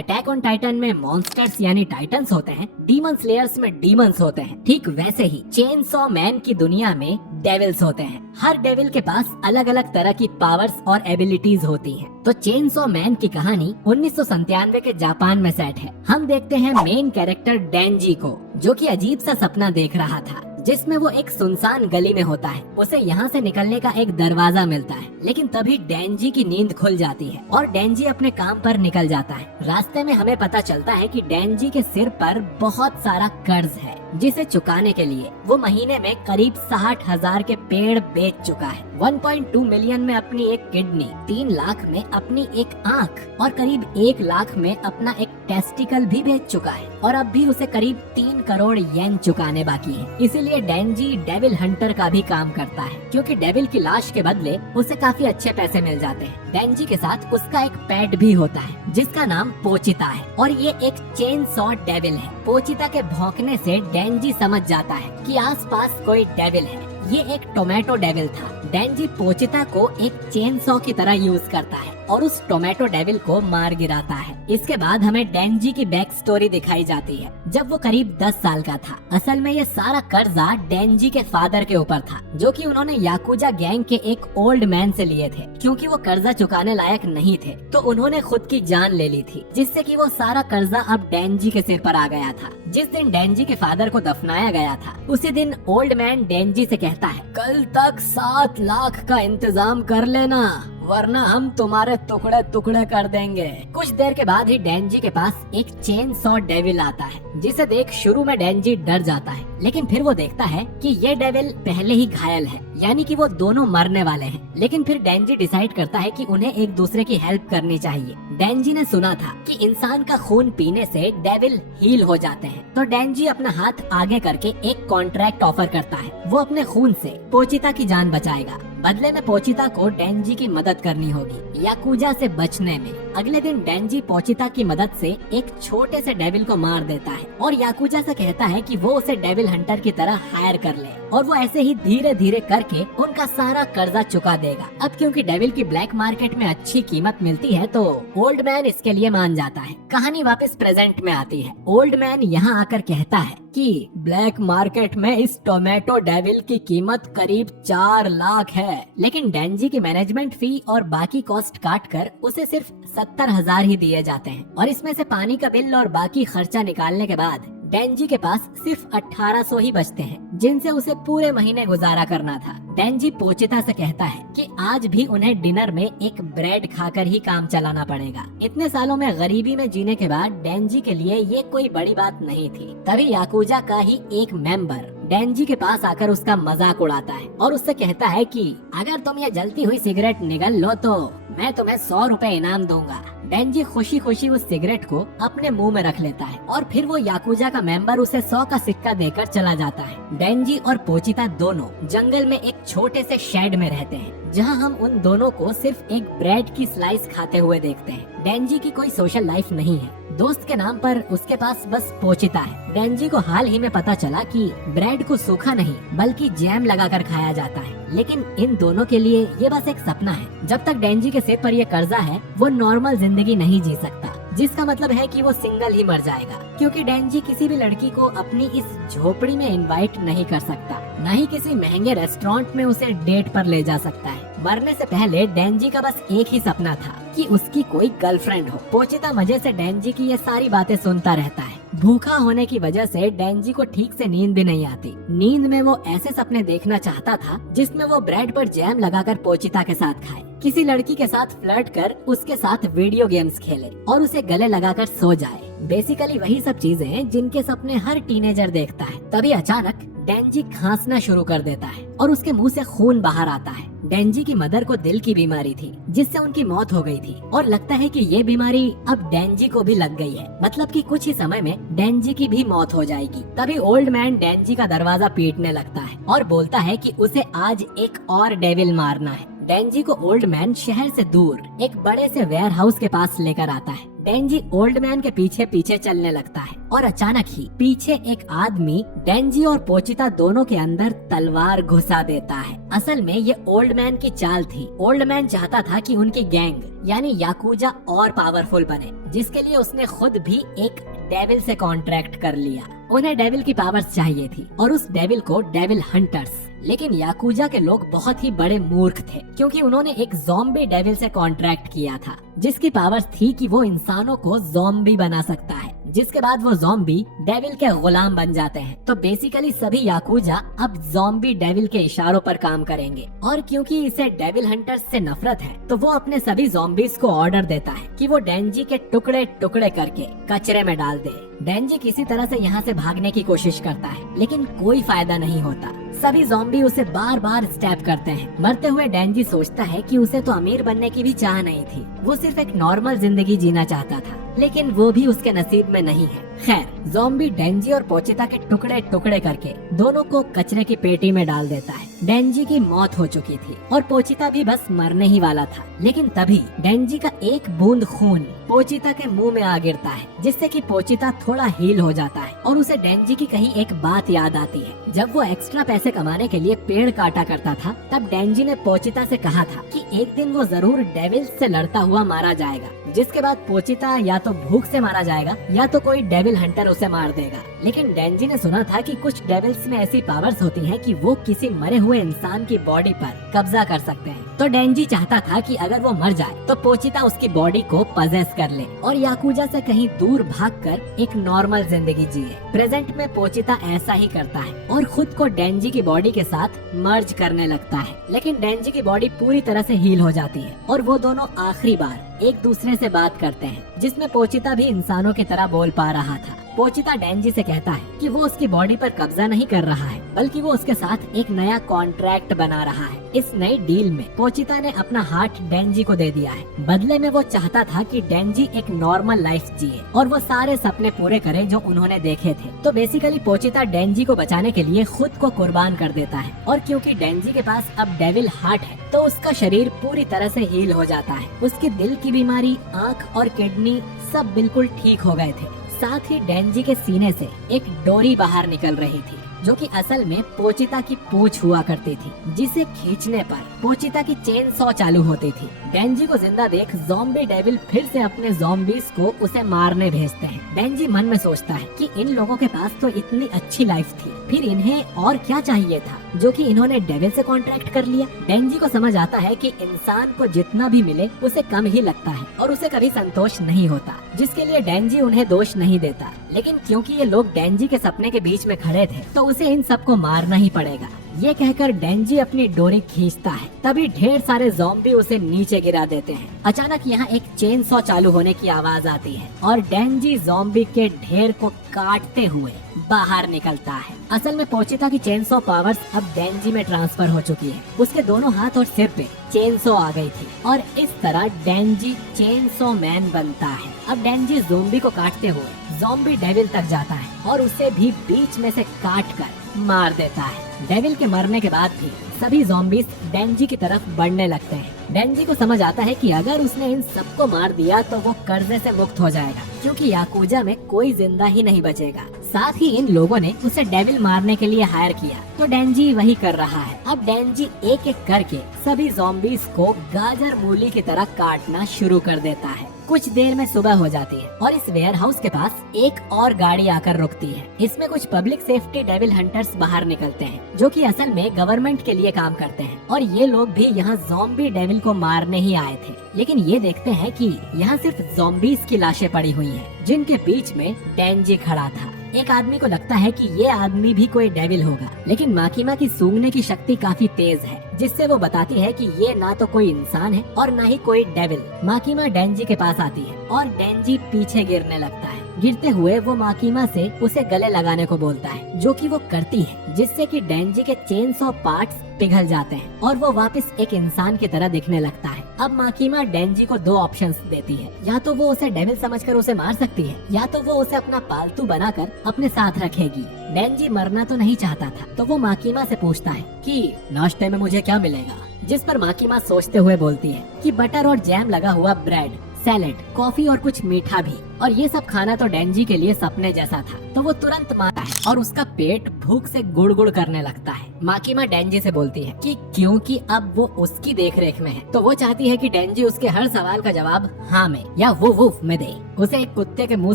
Attack on Titan में monsters यानी titans होते हैं, डीमन स्लेयर्स में डीमंस होते हैं, ठीक वैसे ही चेनसॉ मैन की दुनिया में डेविल्स होते हैं। हर डेविल के पास अलग अलग तरह की पावर्स और एबिलिटीज होती हैं। तो चेनसॉ मैन की कहानी 1997 के जापान में सेट है। हम देखते हैं मेन कैरेक्टर डेंजी को, जो कि अजीब सा सपना देख रहा था, जिसमें वो एक सुनसान गली में होता है। उसे यहाँ से निकलने का एक दरवाजा मिलता है, लेकिन तभी डेंजी की नींद खुल जाती है और डेंजी अपने काम पर निकल जाता है। रास्ते में हमें पता चलता है कि डेंजी के सिर पर बहुत सारा कर्ज है, जिसे चुकाने के लिए वो महीने में करीब 60,000 के पेड़ बेच चुका है। 1.2 मिलियन में अपनी एक किडनी, 3 लाख में अपनी एक आँख और करीब 1 लाख में अपना एक टेस्टिकल भी बेच चुका है, और अब भी उसे करीब 3 करोड़ येन चुकाने बाकी है। इसीलिए डेंजी डेविल हंटर का भी काम करता है, क्योंकि डेविल की लाश के बदले उसे काफी अच्छे पैसे मिल जाते हैं। डेंजी के साथ उसका एक पेट भी होता है, जिसका नाम पोचिता है, और ये एक चेन सॉ डेविल है। पोचिता के भौंकने से डेंजी समझ जाता है कि आसपास कोई डेविल है। ये एक टोमेटो डेविल था। डेंजी पोचिता को एक चेन सॉ की तरह यूज करता है और उस टोमेटो डेविल को मार गिराता है। इसके बाद हमें डेंजी की बैक स्टोरी दिखाई जाती है, जब वो करीब 10 साल का था। असल में ये सारा कर्जा डेंजी के फादर के ऊपर था, जो कि उन्होंने याकुजा गैंग के एक ओल्ड मैन से लिए थे। क्योंकि वो कर्जा चुकाने लायक नहीं थे, तो उन्होंने खुद की जान ले ली थी, जिससे कि वो सारा कर्जा अब डेंजी के सिर पर आ गया था। जिस दिन डेंजी के फादर को दफनाया गया था, उसी दिन ओल्ड मैन डेंजी से कहता है, कल तक 7 लाख का इंतजाम कर लेना, वरना हम तुम्हारे टुकड़े टुकड़े कर देंगे। कुछ देर के बाद ही डेंजी के पास एक चेन सॉ डेविल आता है, जिसे देख शुरू में डेंजी डर जाता है, लेकिन फिर वो देखता है कि ये डेविल पहले ही घायल है, यानी कि वो दोनों मरने वाले हैं। लेकिन फिर डेंजी डिसाइड करता है कि उन्हें एक दूसरे की हेल्प करनी चाहिए। डेंजी ने सुना था कि इंसान का खून पीने से डेविल हील हो जाते हैं, तो डेंजी अपना हाथ आगे करके एक कॉन्ट्रैक्ट ऑफर करता है। वो अपने खून से पोचिता की जान बचाएगा। बदले में पोचिता को डेंजी की मदद करनी होगी याकुजा से बचने में। अगले दिन डेंजी पोचिता की मदद से एक छोटे से डेविल को मार देता है और याकुजा से कहता है कि वो उसे डेविल हंटर की तरह हायर कर ले, और वो ऐसे ही धीरे धीरे करके उनका सारा कर्जा चुका देगा। अब क्योंकि डेविल की ब्लैक मार्केट में अच्छी कीमत मिलती है, तो ओल्ड मैन इसके लिए मान जाता है। कहानी वापस प्रेजेंट में आती है। ओल्ड मैन यहाँ आकर कहता है कि ब्लैक मार्केट में इस टोमेटो डेविल की कीमत करीब 4 लाख है, लेकिन डेंजी की मैनेजमेंट फी और बाकी कॉस्ट काट कर उसे सिर्फ 70,000 ही दिए जाते हैं, और इसमें से पानी का बिल और बाकी खर्चा निकालने के बाद डेंजी के पास सिर्फ 1800 ही बचते हैं, जिनसे उसे पूरे महीने गुजारा करना था। डेंजी पोचिता से कहता है कि आज भी उन्हें डिनर में एक ब्रेड खाकर ही काम चलाना पड़ेगा। इतने सालों में गरीबी में जीने के बाद डेंजी के लिए ये कोई बड़ी बात नहीं थी। तभी याकुजा का ही एक मेंबर डेंजी के पास आकर उसका मजाक उड़ाता है और उससे कहता है कि अगर तुम ये जलती हुई सिगरेट निगल लो तो मैं तुम्हें 100 रुपए इनाम दूंगा। डेंजी खुशी खुशी उस सिगरेट को अपने मुंह में रख लेता है, और फिर वो याकुजा का मेंबर उसे 100 का सिक्का देकर चला जाता है। डेंजी और पोचिता दोनों जंगल में एक छोटे से शेड में रहते हैं, जहां हम उन दोनों को सिर्फ एक ब्रेड की स्लाइस खाते हुए देखते हैं। डेंजी की कोई सोशल लाइफ नहीं है। दोस्त के नाम पर उसके पास बस पोचिता है। डेंजी को हाल ही में पता चला कि ब्रेड को सूखा नहीं बल्कि जैम लगाकर खाया जाता है, लेकिन इन दोनों के लिए ये बस एक सपना है। जब तक डेंजी के सिर पर ये कर्जा है, वो नॉर्मल जिंदगी नहीं जी सकता, जिसका मतलब है कि वो सिंगल ही मर जाएगा, क्योंकि डेंजी किसी भी लड़की को अपनी इस झोपड़ी में इनवाइट नहीं कर सकता, न ही किसी महंगे रेस्टोरेंट में उसे डेट पर ले जा सकता है। मरने से पहले डेंजी का बस एक ही सपना था कि उसकी कोई गर्लफ्रेंड हो। पोचिता मजे से डेंजी की ये सारी बातें सुनता रहता है। भूखा होने की वजह से डेंजी को ठीक से नींद भी नहीं आती। नींद में वो ऐसे सपने देखना चाहता था जिसमें वो ब्रेड पर जैम लगाकर पोचिता के साथ खाए, किसी लड़की के साथ फ्लर्ट कर उसके साथ वीडियो गेम्स खेले और उसे गले लगाकर सो जाए। बेसिकली वही सब चीजें हैं जिनके सपने हर टीनेजर देखता है। तभी अचानक डेंजी खांसना शुरू कर देता है और उसके मुंह से खून बाहर आता है। डेंजी की मदर को दिल की बीमारी थी, जिससे उनकी मौत हो गई थी, और लगता है कि ये बीमारी अब डेंजी को भी लग गई है। मतलब कि कुछ ही समय में डेंजी की भी मौत हो जाएगी। तभी ओल्ड मैन डेंजी का दरवाजा पीटने लगता है और बोलता है कि उसे आज एक और डेविल मारना है। डेंजी को ओल्ड मैन शहर से दूर एक बड़े से वेयर हाउस के पास लेकर आता है। डेंजी ओल्ड मैन के पीछे पीछे चलने लगता है और अचानक ही पीछे एक आदमी डेंजी और पोचिता दोनों के अंदर तलवार घुसा देता है। असल में ये ओल्ड मैन की चाल थी। ओल्ड मैन चाहता था कि उनकी गैंग यानी याकूजा और पावरफुल बने, जिसके लिए उसने खुद भी एक डेविल से कॉन्ट्रैक्ट कर लिया। उन्हें डेविल की पावर्स चाहिए थी और उस डेविल को डेविल हंटर्स। लेकिन याकूजा के लोग बहुत ही बड़े मूर्ख थे, क्योंकि उन्होंने एक ज़ॉम्बी डेविल से कॉन्ट्रैक्ट किया था जिसकी पावर्स थी कि वो इंसानों को ज़ॉम्बी बना सकता है, जिसके बाद वो ज़ॉम्बी डेविल के गुलाम बन जाते हैं। तो बेसिकली सभी याकूजा अब ज़ॉम्बी डेविल के इशारों पर काम करेंगे। और क्योंकि इसे डेविल हंटर्स से नफरत है, तो वो अपने सभी ज़ॉम्बीज को ऑर्डर देता है कि वो डेंजी के टुकड़े टुकड़े करके कचरे में डाल दे। डेंजी किसी तरह से यहाँ से भागने की कोशिश करता है, लेकिन कोई फायदा नहीं होता। सभी ज़ॉम्बी उसे बार बार स्टैब करते हैं। मरते हुए डेंजी सोचता है कि उसे तो अमीर बनने की भी चाह नहीं थी, वो सिर्फ एक नॉर्मल जिंदगी जीना चाहता था, लेकिन वो भी उसके नसीब में नहीं है। खैर, ज़ॉम्बी डेंजी और पोचिता के टुकड़े टुकड़े करके दोनों को कचरे की पेटी में डाल देता है। डेंजी की मौत हो चुकी थी और पोचिता भी बस मरने ही वाला था, लेकिन तभी डेंजी का एक बूंद खून पोचिता के मुंह में आ गिरता है, जिससे कि पोचिता थोड़ा हील हो जाता है और उसे डेंजी की कहीं एक बात याद आती है। जब वो एक्स्ट्रा पैसे कमाने के लिए पेड़ काटा करता था, तब डेंजी ने पोचिता से कहा था कि एक दिन वो जरूर डेविल से लड़ता हुआ मारा जाएगा, जिसके बाद पोचिता या तो भूख से मारा जाएगा या तो कोई डेविल हंटर उसे मार देगा। लेकिन डेंजी ने सुना था कि कुछ डेविल्स में ऐसी पावर्स होती हैं कि वो किसी मरे हुए इंसान की बॉडी पर कब्जा कर सकते हैं। तो डेंजी चाहता था कि अगर वो मर जाए तो पोचिता उसकी बॉडी को पजेस कर ले और याकूजा से कहीं दूर भागकर एक नॉर्मल जिंदगी जिए। प्रेजेंट में पोचिता ऐसा ही करता है और खुद को डेंजी की बॉडी के साथ मर्ज करने लगता है। लेकिन डेंजी की बॉडी पूरी तरह से हील हो जाती है और वो दोनों आखिरी बार एक दूसरे से बात करते हैं, जिसमें पोचिता भी इंसानों की तरह बोल पा रहा था। पोचिता डेंजी से कहता है कि वो उसकी बॉडी पर कब्जा नहीं कर रहा है, बल्कि वो उसके साथ एक नया कॉन्ट्रैक्ट बना रहा है। इस नई डील में पोचिता ने अपना हार्ट डेंजी को दे दिया है। बदले में वो चाहता था कि डेंजी एक नॉर्मल लाइफ जिए और वो सारे सपने पूरे करे जो उन्होंने देखे थे। तो बेसिकली पोचिता डेंजी को बचाने के लिए खुद को कुर्बान कर देता है और क्योंकि डेंजी के पास अब डेविल हार्ट है, तो उसका शरीर पूरी तरह से हील हो जाता है। उसकी दिल की बीमारी, आँख और किडनी सब बिल्कुल ठीक हो गए थे। साथ ही डेंजी के सीने से एक डोरी बाहर निकल रही थी, जो कि असल में पोचिता की पूंछ हुआ करती थी, जिसे खींचने पर पोचिता की चेन सॉ चालू होती थी। डेंजी को जिंदा देख ज़ॉम्बी डेविल फिर से अपने ज़ॉम्बीज को उसे मारने भेजते हैं। डेंजी मन में सोचता है कि इन लोगों के पास तो इतनी अच्छी लाइफ थी, फिर इन्हें और क्या चाहिए था जो कि इन्होंने डेविल से कॉन्ट्रैक्ट कर लिया। डेंजी को समझ आता है कि इंसान को जितना भी मिले उसे कम ही लगता है और उसे कभी संतोष नहीं होता, जिसके लिए डेंजी उन्हें दोष नहीं देता। लेकिन क्योंकि ये लोग डेंजी के सपने के बीच में खड़े थे, तो उसे इन सबको मारना ही पड़ेगा। ये कहकर डेंजी अपनी डोरी खींचता है, तभी ढेर सारे ज़ॉम्बी उसे नीचे गिरा देते हैं। अचानक यहाँ एक चेन सॉ चालू होने की आवाज आती है और डेंजी ज़ॉम्बी के ढेर को काटते हुए बाहर निकलता है। असल में पोचिता की चेन सॉ पावर्स अब डेंजी में ट्रांसफर हो चुकी है। उसके दोनों हाथ और सिर पे चेन सॉ आ गई थी और इस तरह डेंजी चेन सॉ मैन बनता है। अब डेंजी ज़ॉम्बी को काटते हुए ज़ॉम्बी डेविल तक जाता है और उसे भी बीच में से काट कर मार देता है। डेविल के मरने के बाद भी सभी ज़ॉम्बीज डेंजी की तरफ बढ़ने लगते हैं। डेंजी को समझ आता है कि अगर उसने इन सबको मार दिया तो वो कर्जे से मुक्त हो जाएगा, क्योंकि याकूजा में कोई जिंदा ही नहीं बचेगा। साथ ही इन लोगों ने उसे डेविल मारने के लिए हायर किया, तो डेंजी वही कर रहा है। अब डेंजी एक एक करके सभी ज़ॉम्बीज को गाजर मूली की तरह काटना शुरू कर देता है। कुछ देर में सुबह हो जाती है और इस वेयर हाउस के पास एक और गाड़ी आकर रुकती है। इसमें कुछ पब्लिक सेफ्टी डेविल हंटर्स बाहर निकलते हैं, जो कि असल में गवर्नमेंट के लिए काम करते हैं और ये लोग भी यहाँ ज़ॉम्बी डेविल को मारने ही आए थे। लेकिन ये देखते हैं कि यहाँ सिर्फ ज़ॉम्बीज की लाशें पड़ी हुई हैं, जिनके बीच में डेंजी खड़ा था। एक आदमी को लगता है कि ये आदमी भी कोई डेविल होगा, लेकिन माकीमा की सूंघने की शक्ति काफी तेज है, जिससे वो बताती है कि ये ना तो कोई इंसान है और ना ही कोई डेविल। माकीमा डेंजी के पास आती है और डेंजी पीछे गिरने लगता है। गिरते हुए वो माकीमा से उसे गले लगाने को बोलता है, जो कि वो करती है, जिससे कि डेंजी के चेन सॉ पार्ट्स पिघल जाते हैं और वो वापस एक इंसान की तरह दिखने लगता है। अब माकीमा डेंजी को दो ऑप्शंस देती है, या तो वो उसे डेविल समझकर उसे मार सकती है, या तो वो उसे अपना पालतू बनाकर अपने साथ रखेगी। डेंजी मरना तो नहीं चाहता था, तो वो माकीमा से पूछता है कि नाश्ते में मुझे क्या मिलेगा, जिस पर माकीमा सोचते हुए बोलती है कि बटर और जैम लगा हुआ ब्रेड सैलेड, कॉफी और कुछ मीठा भी। और ये सब खाना तो डेंजी के लिए सपने जैसा था, तो वो तुरंत मारता है और उसका पेट भूख से गुड़गुड़ करने लगता है। माकीमा डेंजी से बोलती है कि क्योंकि अब वो उसकी देखरेख में है, तो वो चाहती है कि डेंजी उसके हर सवाल का जवाब हाँ में या वो वूफ में दे। उसे एक कुत्ते के मुंह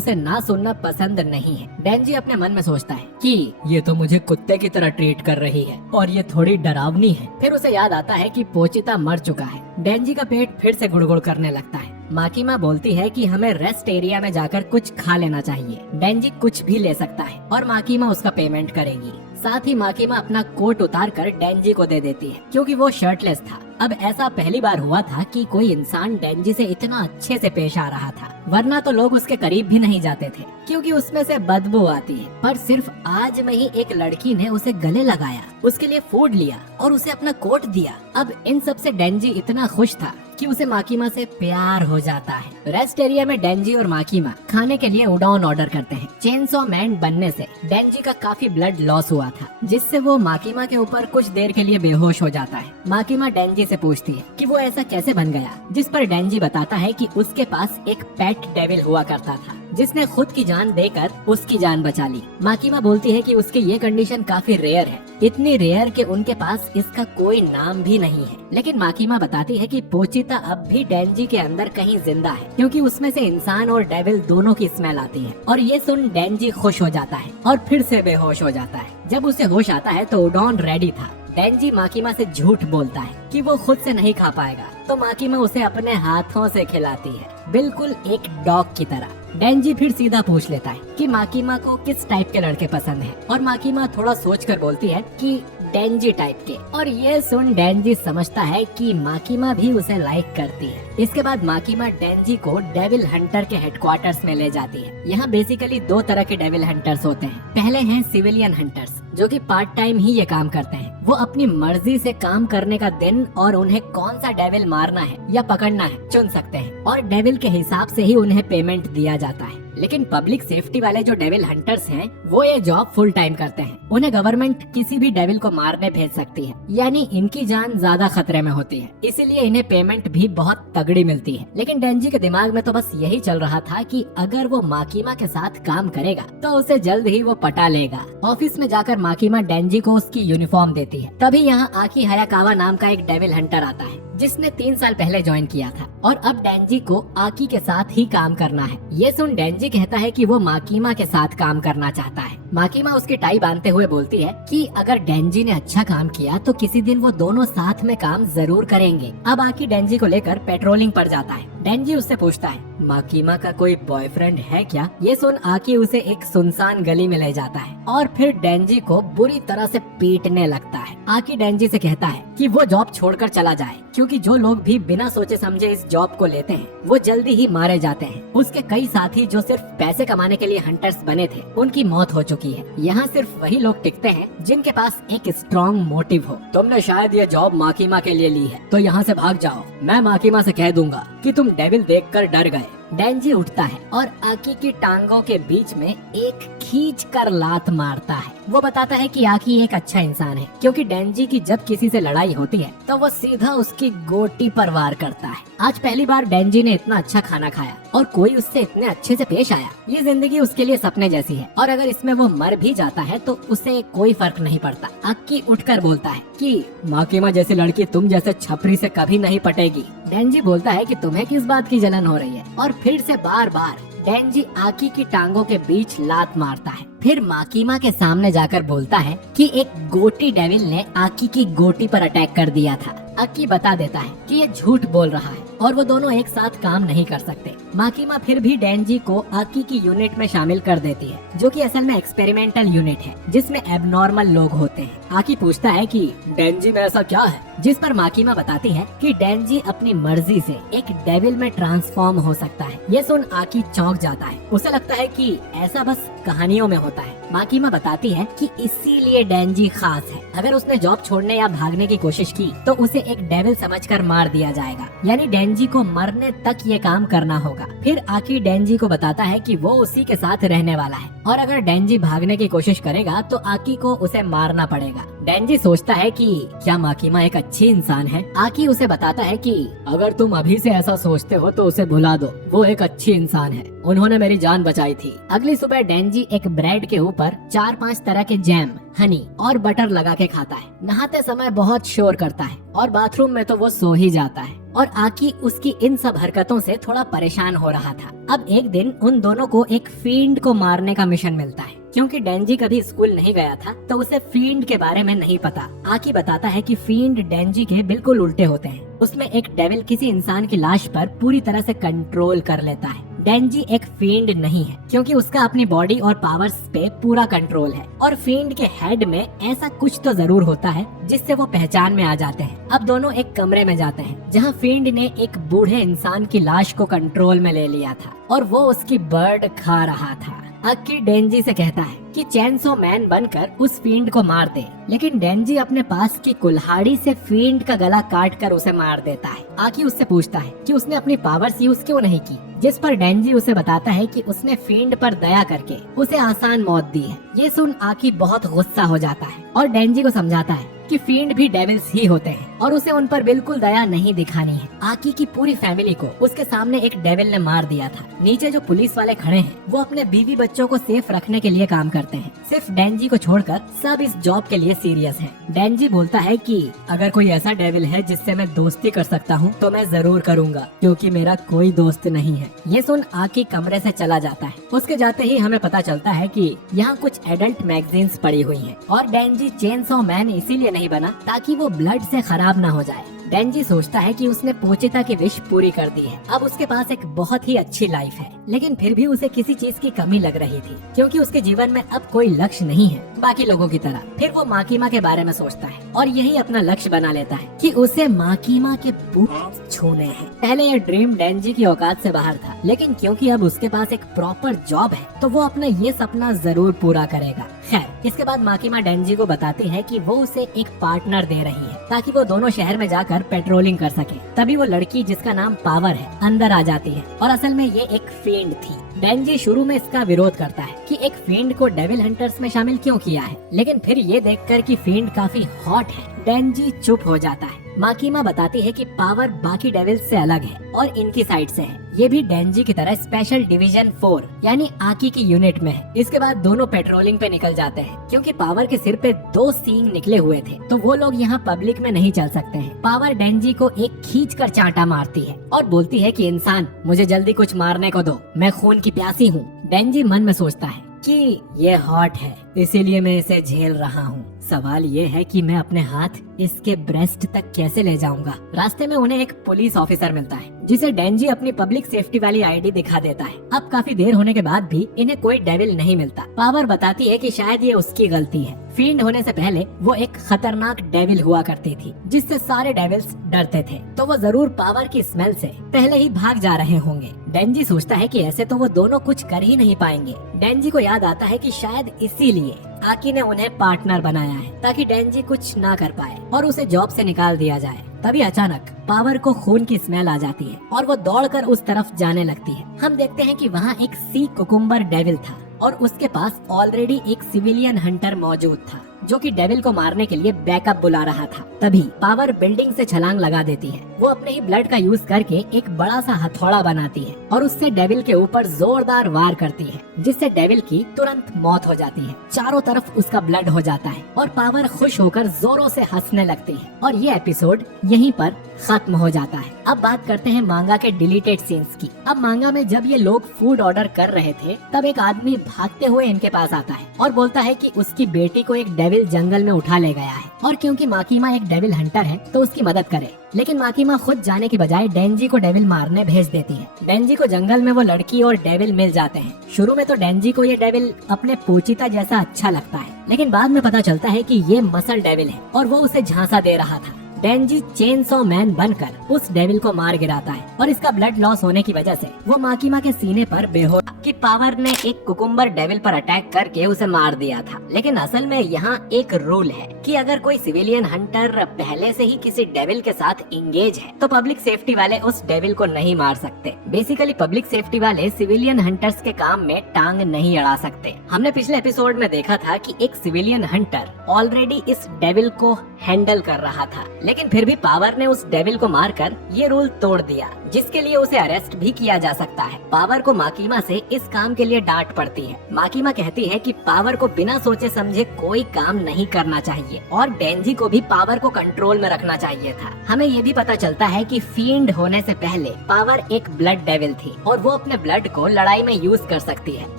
से ना सुनना पसंद नहीं है। डेंजी अपने मन में सोचता है कि ये तो मुझे कुत्ते की तरह ट्रीट कर रही है और ये थोड़ी डरावनी है। फिर उसे याद आता है कि पोचिता मर चुका है। डेंजी का पेट फिर से गुड़गुड़ करने लगता है। माकीमा बोलती है कि हमें रेस्ट एरिया में जाकर कुछ खा लेना चाहिए। डेंजी कुछ भी ले सकता है और माकीमा उसका पेमेंट करेगी। साथ ही माकीमा अपना कोट उतार कर डेंजी को दे देती है क्योंकि वो शर्टलेस था। अब ऐसा पहली बार हुआ था कि कोई इंसान डेंजी से इतना अच्छे से पेश आ रहा था, वरना तो लोग उसके करीब भी नहीं जाते थे क्योंकि उसमें से बदबू आती है। पर सिर्फ आज में ही एक लड़की ने उसे गले लगाया, उसके लिए फूड लिया और उसे अपना कोट दिया। अब इन सब से डेंजी इतना खुश था कि उसे माकीमा से प्यार हो जाता है। रेस्ट एरिया में डेंजी और माकीमा खाने के लिए उडॉन ऑर्डर करते हैं। चेनसॉ मैन बनने से डेंजी का काफी ब्लड लॉस हुआ था, जिससे वो माकीमा के ऊपर कुछ देर के लिए बेहोश हो जाता है। माकीमा डेंजी से पूछती है कि वो ऐसा कैसे बन गया, जिस पर डेंजी बताता है कि उसके पास एक पेट डेविल हुआ करता था जिसने खुद की जान देकर उसकी जान बचा ली। माकीमा बोलती है कि उसकी ये कंडीशन काफी रेयर है, इतनी रेयर कि उनके पास इसका कोई नाम भी नहीं है। लेकिन माकीमा बताती है कि पोचिता अब भी डेंजी के अंदर कहीं जिंदा है क्योंकि उसमें से इंसान और डेविल दोनों की स्मेल आती है। और ये सुन डेंजी खुश हो जाता है और फिर से बेहोश हो जाता है। जब उसे होश आता है तो उडॉन रेडी था। डेंजी माकीमा से झूठ बोलता है कि वो खुद से नहीं खा पाएगा, तो माकीमा उसे अपने हाथों से खिलाती है, बिल्कुल एक डॉग की तरह। डेंजी फिर सीधा पूछ लेता है कि माकीमा को किस टाइप के लड़के पसंद है और माकीमा थोड़ा सोचकर बोलती है कि डेंजी टाइप के। और ये सुन डेंजी समझता है कि माकीमा भी उसे लाइक करती है। इसके बाद माकीमा डेंजी को डेविल हंटर के हेडक्वार्टर्स में ले जाती है। यहाँ बेसिकली दो तरह के डेविल हंटर्स होते हैं। पहले हैं सिविलियन हंटर्स जो कि पार्ट टाइम ही ये काम करते हैं। वो अपनी मर्जी से काम करने का दिन और उन्हें कौन सा डेविल मारना है या पकड़ना है चुन सकते हैं और डेविल के हिसाब से ही उन्हें पेमेंट दिया जाता है। लेकिन पब्लिक सेफ्टी वाले जो डेविल हंटर्स हैं, वो ये जॉब फुल टाइम करते हैं। उन्हें गवर्नमेंट किसी भी डेविल को मारने भेज सकती है, यानी इनकी जान ज्यादा खतरे में होती है, इसीलिए इन्हें पेमेंट भी बहुत तगड़ी मिलती है। लेकिन डेंजी के दिमाग में तो बस यही चल रहा था कि अगर वो माकीमा के साथ काम करेगा तो उसे जल्द ही वो पटा लेगा। ऑफिस में जाकर माकीमा डेंजी को उसकी यूनिफॉर्म देती है। तभी यहाँ आकी हयाकावा नाम का एक डेविल हंटर आता है जिसने 3 साल पहले ज्वाइन किया था और अब डेंजी को आकी के साथ ही काम करना है। ये सुन डेंजी कहता है कि वो माकीमा के साथ काम करना चाहता है। माकीमा उसकी टाई बांधते हुए बोलती है कि अगर डेंजी ने अच्छा काम किया तो किसी दिन वो दोनों साथ में काम जरूर करेंगे। अब आकी डेंजी को लेकर पेट्रोलिंग पर जाता है। डेंजी उससे पूछता है माकीमा का कोई बॉयफ्रेंड है क्या? ये सुन आकी उसे एक सुनसान गली में ले जाता है और फिर डेंजी को बुरी तरह से पीटने लगता है। आकी डेंजी से कहता है कि वो जॉब छोड़कर चला जाए क्योंकि जो लोग भी बिना सोचे समझे इस जॉब को लेते हैं वो जल्दी ही मारे जाते हैं। उसके कई साथी जो सिर्फ पैसे कमाने के लिए हंटर्स बने थे उनकी मौत हो चुकी है। यहाँ सिर्फ वही लोग टिकते हैं जिनके पास एक स्ट्रॉन्ग मोटिव हो। तुमने शायद ये जॉब माकीमा के लिए ली है तो यहाँ से भाग जाओ। मैं माकीमा से कह दूंगा कि तुम डेविल देखकर डर गए। डेंजी उठता है और आकी की टांगों के बीच में एक खींच कर लात मारता है। वो बताता है कि आकी एक अच्छा इंसान है क्योंकि डेंजी की जब किसी से लड़ाई होती है तो वो सीधा उसकी गोटी पर वार करता है। आज पहली बार डेंजी ने इतना अच्छा खाना खाया और कोई उससे इतने अच्छे से पेश आया। ये जिंदगी उसके लिए सपने जैसी है और अगर इसमें वो मर भी जाता है तो उसे कोई फर्क नहीं पड़ता। आकी उठकर बोलता है कि माकीमा जैसी लड़की तुम जैसे छपरी से कभी नहीं पटेगी। डेंजी बोलता है कि तुम्हें किस बात की जलन हो रही है और फिर से बार बार डेंजी आकी की टांगों के बीच लात मारता है। फिर माकीमा के सामने जाकर बोलता है कि एक गोटी डेविल ने आकी की गोटी पर अटैक कर दिया था। आकी बता देता है कि ये झूठ बोल रहा है और वो दोनों एक साथ काम नहीं कर सकते। माकीमा फिर भी डेंजी को आकी की यूनिट में शामिल कर देती है जो कि असल में एक्सपेरिमेंटल यूनिट है जिसमें एबनॉर्मल लोग होते हैं। आकी पूछता है कि डेंजी में ऐसा क्या है, जिस पर माकीमा बताती है कि डेंजी अपनी मर्जी से एक डेविल में ट्रांसफॉर्म हो सकता है। ये सुन आकी चौंक जाता है। उसे लगता है कि ऐसा बस कहानियों में होता है। माकीमा बताती है कि इसीलिए डेंजी खास है। अगर उसने जॉब छोड़ने या भागने की कोशिश की तो उसे एक डेविल समझकर मार दिया जाएगा। यानी डेंजी को मरने तक ये काम करना होगा। फिर आकी डेंजी को बताता है कि वो उसी के साथ रहने वाला है और अगर डेंजी भागने की कोशिश करेगा तो आकी को उसे मारना पड़ेगा। डेंजी सोचता है कि क्या माकीमा एक अच्छी इंसान है। आकी उसे बताता है कि अगर तुम अभी से ऐसा सोचते हो तो उसे भुला दो, वो एक अच्छी इंसान है, उन्होंने मेरी जान बचाई थी। अगली सुबह डेंजी एक ब्रेड के ऊपर 4-5 तरह के जैम, हनी और बटर लगा के खाता है। नहाते समय बहुत शोर करता है और बाथरूम में तो वो सो ही जाता है और आकी उसकी इन सब हरकतों से थोड़ा परेशान हो रहा था। अब एक दिन उन दोनों को एक फील्ड को मारने का मिशन मिलता है। क्योंकि डेंजी कभी स्कूल नहीं गया था तो उसे फील्ड के बारे में नहीं पता। आकी बताता है कि फील्ड डेंजी के बिल्कुल उल्टे होते हैं। उसमें एक डेविल किसी इंसान की लाश पर पूरी तरह से कंट्रोल कर लेता है। डेंजी एक फील्ड नहीं है क्योंकि उसका अपनी बॉडी और पावर्स पे पूरा कंट्रोल है और फील्ड के हेड में ऐसा कुछ तो जरूर होता है जिससे वो पहचान में आ जाते हैं। अब दोनों एक कमरे में जाते हैं जहाँ फील्ड ने एक बूढ़े इंसान की लाश को कंट्रोल में ले लिया था और वो उसकी बर्ड खा रहा था। आकी डेंजी से कहता है कि चेनसो मैन बनकर उस फील्ड को मार दे, लेकिन डेंजी अपने पास की कुल्हाड़ी से फील्ड का गला काट कर उसे मार देता है। आकी उससे पूछता है कि उसने अपनी पावर्स यूज क्यों नहीं की, जिस पर डेंजी उसे बताता है कि उसने फील्ड पर दया करके उसे आसान मौत दी है। ये सुन आकी बहुत गुस्सा हो जाता है और डेंजी को समझाता है कि फील्ड भी डेविल्स ही होते हैं और उसे उन पर बिल्कुल दया नहीं दिखानी है। आकी की पूरी फैमिली को उसके सामने एक डेविल ने मार दिया था। नीचे जो पुलिस वाले खड़े हैं वो अपने बीवी बच्चों को सेफ रखने के लिए काम करते हैं। सिर्फ डेंजी को छोड़कर सब इस जॉब के लिए सीरियस हैं। डेंजी बोलता है कि अगर कोई ऐसा डेविल है जिससे मैं दोस्ती कर सकता हूँ तो मैं जरूर करूँगा क्योंकि मेरा कोई दोस्त नहीं है। ये सुन आकी कमरे से चला जाता है। उसके जाते ही हमें पता चलता है कि यहाँ कुछ एडल्ट मैगजीन्स पड़ी हुई हैं और डेंजी चेनसॉ मैन इसीलिए नहीं बना ताकि वो ब्लड से खराब ना हो जाए। डेंजी सोचता है कि उसने पोचिता की विश पूरी कर दी है। अब उसके पास एक बहुत ही अच्छी लाइफ है, लेकिन फिर भी उसे किसी चीज की कमी लग रही थी क्योंकि उसके जीवन में अब कोई लक्ष्य नहीं है बाकी लोगों की तरह। फिर वो माकीमा के बारे में सोचता है और यही अपना लक्ष्य बना लेता है कि उसे माकीमा के बूट छूने हैं। पहले ये ड्रीम डेंजी की औकात से बाहर था, लेकिन क्योंकि अब उसके पास एक प्रॉपर जॉब है तो वो अपना ये सपना जरूर पूरा करेगा। खैर, इसके बाद माकीमा डेंजी को बताती है कि वो उसे एक पार्टनर दे रही है ताकि वो दोनों शहर में जाकर पेट्रोलिंग कर सके। तभी वो लड़की जिसका नाम पावर है अंदर आ जाती है और असल में ये एक फील्ड थी। डेंजी शुरू में इसका विरोध करता है कि एक फील्ड को डेविल हंटर्स में शामिल क्यों किया है, लेकिन फिर ये देखकर कि फील्ड काफी हॉट है डेंजी चुप हो जाता है। माकीमा बताती है कि पावर बाकी डेविल्स से अलग है और इनकी साइड से है। ये भी डेंजी की तरह स्पेशल डिवीजन 4 यानी आकी की यूनिट में है। इसके बाद दोनों पेट्रोलिंग पे निकल जाते हैं क्योंकि पावर के सिर पे 2 सींग निकले हुए थे तो वो लोग यहाँ पब्लिक में नहीं चल सकते हैं। पावर डेंजी को एक खींचकर चांटा मारती है और बोलती है कि इंसान मुझे जल्दी कुछ मारने को दो, मैं खून की प्यासी हूँ। डेंजी मन में सोचता है कि ये हॉट है इसीलिए मैं इसे झेल रहा हूँ। सवाल ये है कि मैं अपने हाथ इसके ब्रेस्ट तक कैसे ले जाऊंगा। रास्ते में उन्हें एक पुलिस ऑफिसर मिलता है जिसे डेंजी अपनी पब्लिक सेफ्टी वाली आईडी दिखा देता है। अब काफी देर होने के बाद भी इन्हें कोई डेविल नहीं मिलता। पावर बताती है कि शायद ये उसकी गलती है। फील्ड होने से पहले वो एक खतरनाक डेविल हुआ करती थी जिससे सारे डेविल्स डरते थे, तो वो जरूर पावर की स्मेल से पहले ही भाग जा रहे होंगे। डेंजी सोचता है कि ऐसे तो वो दोनों कुछ कर ही नहीं पाएंगे। डेंजी को याद आता है कि शायद इसीलिए आकी ने उन्हें पार्टनर बनाया है ताकि डेंजी कुछ ना कर पाए और उसे जॉब से निकाल दिया जाए। तभी अचानक पावर को खून की स्मेल आ जाती है और वो दौड़कर उस तरफ जाने लगती है। हम देखते हैं कि वहाँ एक सी कुकुम्बर डेविल था और उसके पास ऑलरेडी एक सिविलियन हंटर मौजूद था जो कि डेविल को मारने के लिए बैकअप बुला रहा था। तभी पावर बिल्डिंग से छलांग लगा देती है। वो अपने ही ब्लड का यूज करके एक बड़ा सा हथौड़ा बनाती है और उससे डेविल के ऊपर जोरदार वार करती है जिससे डेविल की तुरंत मौत हो जाती है। चारों तरफ उसका ब्लड हो जाता है और पावर खुश होकर जोरों से हंसने लगती है और ये एपिसोड यहीं पर खत्म हो जाता है। अब बात करते हैं मांगा के डिलीटेड सीन्स की। अब मांगा में जब ये लोग फूड ऑर्डर कर रहे थे तब एक आदमी भागते हुए इनके पास आता है और बोलता है कि उसकी बेटी को एक डेविल जंगल में उठा ले गया है और क्योंकि माकीमा एक डेविल हंटर है तो उसकी मदद करे। लेकिन माकीमा खुद जाने की बजाय डेंजी को डेविल मारने भेज देती है। डेंजी को जंगल में वो लड़की और डेविल मिल जाते हैं। शुरू में तो डेंजी को ये डेविल अपने पोचिता जैसा अच्छा लगता है, लेकिन बाद में पता चलता है कि ये मसल डेविल है और वो उसे झांसा दे रहा था। डेंजी चेनसॉ मैन बनकर उस डेविल को मार गिराता है और इसका ब्लड लॉस होने की वजह से वो माकीमा के सीने पर बेहोश कि पावर ने एक कुकुम्बर डेविल पर अटैक करके उसे मार दिया था। लेकिन असल में यहाँ एक रूल है कि अगर कोई सिविलियन हंटर पहले से ही किसी डेविल के साथ इंगेज है तो पब्लिक सेफ्टी वाले उस डेविल को नहीं मार सकते। बेसिकली पब्लिक सेफ्टी वाले सिविलियन हंटर्स के काम में टांग नहीं अड़ा सकते। हमने पिछले एपिसोड में देखा था कि एक सिविलियन हंटर ऑलरेडी इस डेविल को हैंडल कर रहा था, लेकिन फिर भी पावर ने उस डेविल को मारकर ये रूल तोड़ दिया, जिसके लिए उसे अरेस्ट भी किया जा सकता है। पावर को माकीमा से इस काम के लिए डांट पड़ती है। माकीमा कहती है कि पावर को बिना सोचे समझे कोई काम नहीं करना चाहिए और डेंजी को भी पावर को कंट्रोल में रखना चाहिए था। हमें ये भी पता चलता है कि फील्ड होने से पहले पावर एक ब्लड डेविल थी और वो अपने ब्लड को लड़ाई में यूज कर सकती है।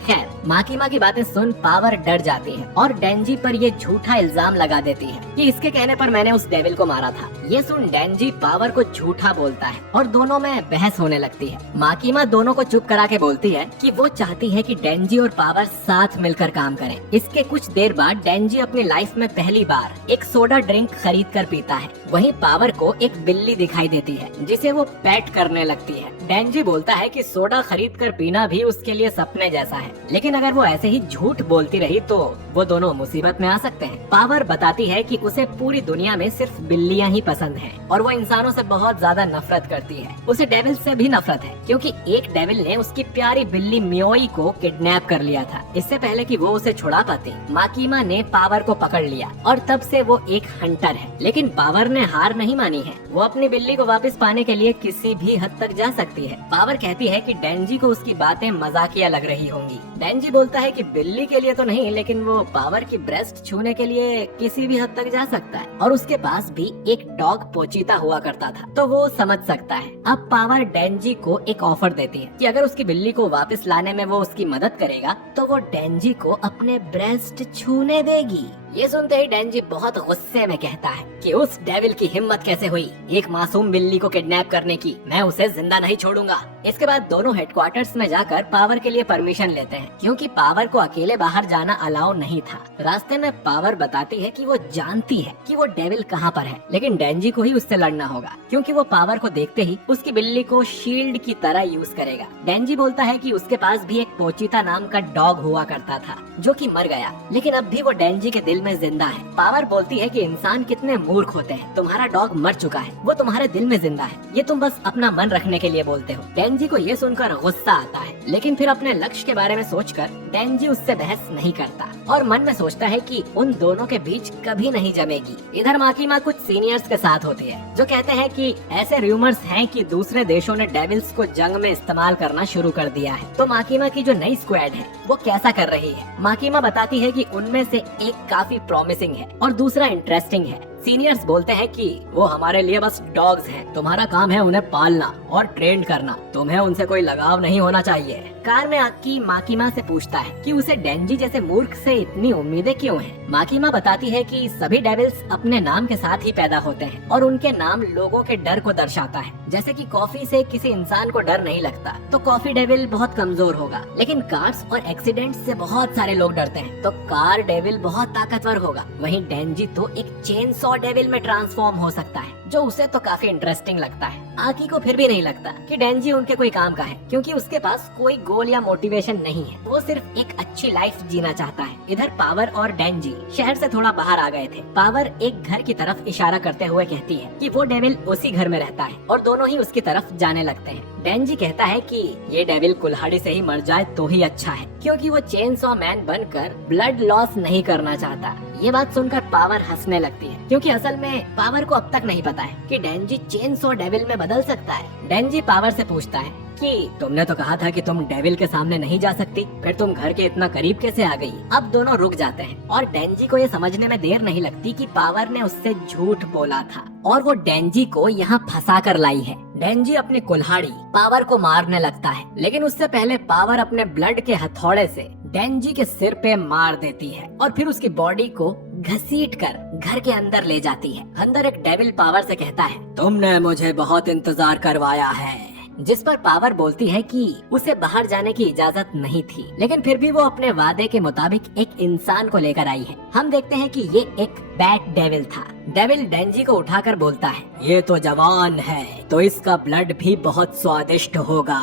खैर, माकीमा की बातें सुन पावर डर जाती है और डेंजी पर ये झूठा इल्जाम लगा देती है कि इसके कहने पर मैंने उस डेविल को मारा था। ये सुन डेंजी पावर को झूठा बोलता है और दोनों में बहस होने लगती है। माकीमा दोनों को चुप करा के बोलती है कि वो चाहती है कि डेंजी और पावर साथ मिलकर काम करें। इसके कुछ देर बाद डेंजी अपनी लाइफ में पहली बार एक सोडा ड्रिंक खरीद कर पीता है। वहीं पावर को एक बिल्ली दिखाई देती है जिसे वो पेट करने लगती है। डेंजी बोलता है कि सोडा खरीद कर पीना भी उसके लिए सपने जैसा है, लेकिन अगर वो ऐसे ही झूठ बोलती रही तो वो दोनों मुसीबत में आ सकते हैं। पावर बताती है कि उसे पूरी दुनिया में सिर्फ बिल्लियां ही पसंद हैं और वो इंसानों से बहुत ज्यादा नफरत करती है। उसे डेविल से भी नफरत है क्योंकि एक डेविल ने उसकी प्यारी बिल्ली मियोई को किडनैप कर लिया था। इससे पहले कि वो उसे छुड़ा पाती, माकीमा ने पावर को पकड़ लिया और तब से वो एक हंटर है। लेकिन पावर ने हार नहीं मानी है। वो अपनी बिल्ली को वापस पाने के लिए किसी भी हद तक जा सकती है। पावर कहती है कि डेंजी को उसकी बातें मजाकिया लग रही होंगी। डेंजी बोलता है कि बिल्ली के लिए तो नहीं, लेकिन वो पावर की ब्रेस्ट छूने के लिए किसी भी हद तक जा सकता है और उसके पास भी एक डॉग पोचीता हुआ करता था, तो वो समझ सकता है। अब पावर डेंजी को एक ऑफर देती है कि अगर उसकी बिल्ली को वापस लाने में वो उसकी मदद करेगा तो वो डेंजी को अपने ब्रेस्ट छूने देगी। ये सुनते ही डेंजी बहुत गुस्से में कहता है कि उस डेविल की हिम्मत कैसे हुई एक मासूम बिल्ली को किडनैप करने की, मैं उसे जिंदा नहीं छोड़ूंगा। इसके बाद दोनों हेडक्वार्टर्स में जाकर पावर के लिए परमिशन लेते हैं क्योंकि पावर को अकेले बाहर जाना अलाउ नहीं था। रास्ते में पावर बताती है कि वो जानती है कि वो डेविल कहाँ पर है, लेकिन डेंजी को ही उससे लड़ना होगा क्योंकि वो पावर को देखते ही उसकी बिल्ली को शील्ड की तरह यूज करेगा। डेंजी बोलता है कि उसके पास भी एक पोचीता नाम का डॉग हुआ करता था जो कि मर गया, लेकिन अब भी वो डेंजी के दिल में जिंदा है। पावर बोलती है कि इंसान कितने मूर्ख होते हैं, तुम्हारा डॉग मर चुका है, वो तुम्हारे दिल में जिंदा है, ये तुम बस अपना मन रखने के लिए बोलते हो। डेंजी को ये सुनकर गुस्सा आता है, लेकिन फिर अपने लक्ष्य के बारे में सोचकर डेंजी उससे बहस नहीं करता और मन में सोचता है कि उन दोनों के बीच कभी नहीं जमेगी। इधर माकीमा कुछ सीनियर्स के साथ होती है जो कहते हैं कि ऐसे रूमर्स हैं कि दूसरे देशों ने डेविल्स को जंग में इस्तेमाल करना शुरू कर दिया है, तो माकीमा की जो नई स्क्वाड है वो कैसा कर रही है। माकीमा बताती है कि उनमें से एक काफी प्रॉमिसिंग है और दूसरा इंटरेस्टिंग है। सीनियर्स बोलते हैं कि वो हमारे लिए बस डॉग्स हैं, तुम्हारा काम है उन्हें पालना और ट्रेन करना, तुम्हें उनसे कोई लगाव नहीं होना चाहिए। कार में आकी माकीमा से पूछता है कि उसे डेंजी जैसे मूर्ख से इतनी उम्मीदें क्यों हैं। माकीमा बताती है कि सभी डेविल्स अपने नाम के साथ ही पैदा होते हैं और उनके नाम लोगों के डर को दर्शाता है। जैसे कि कॉफी से किसी इंसान को डर नहीं लगता तो कॉफी डेविल बहुत कमजोर होगा, लेकिन कार्स और एक्सीडेंट से बहुत सारे लोग डरते हैं तो कार डेविल बहुत ताकतवर होगा। वहीं डेंजी तो एक चेनसॉ डेविल में ट्रांसफॉर्म हो सकता है, जो उसे तो काफी इंटरेस्टिंग लगता है। आकी को फिर भी नहीं लगता कि डेंजी उनके कोई काम का है क्योंकि उसके पास कोई गोल या मोटिवेशन नहीं है, वो सिर्फ एक अच्छी लाइफ जीना चाहता है। इधर पावर और डेंजी शहर से थोड़ा बाहर आ गए थे। पावर एक घर की तरफ इशारा करते हुए कहती है कि वो डेविल उसी घर में रहता है और दोनों ही उसकी तरफ जाने लगते हैं। डेंजी कहता है कि ये डेविल कुल्हाड़ी से ही मर जाए तो ही अच्छा है क्योंकि वो चेनसॉ मैन बनकर ब्लड लॉस नहीं करना चाहता। ये बात सुनकर पावर हंसने लगती है क्योंकि असल में पावर को अब तक नहीं पता है कि डेंजी चेनसॉ डेविल में बदल सकता है। डेंजी पावर से पूछता है कि तुमने तो कहा था कि तुम डेविल के सामने नहीं जा सकती, फिर तुम घर के इतना करीब कैसे आ गई। अब दोनों रुक जाते हैं और डेंजी को ये समझने में देर नहीं लगती कि पावर ने उससे झूठ बोला था और वो डेंजी को यहाँ फंसा कर लाई है। डेंजी अपनी कुल्हाड़ी पावर को मारने लगता है, लेकिन उससे पहले पावर अपने ब्लड के हथौड़े से डेंजी के सिर पे मार देती है और फिर उसकी बॉडी को घसीटकर घर के अंदर ले जाती है। अंदर एक डेविल पावर से कहता है, तुमने मुझे बहुत इंतजार करवाया है, जिस पर पावर बोलती है कि उसे बाहर जाने की इजाजत नहीं थी, लेकिन फिर भी वो अपने वादे के मुताबिक एक इंसान को लेकर आई है। हम देखते हैं कि ये एक बैट डेविल था। डेविल डेंजी को उठाकर बोलता है, ये तो जवान है, तो इसका ब्लड भी बहुत स्वादिष्ट होगा।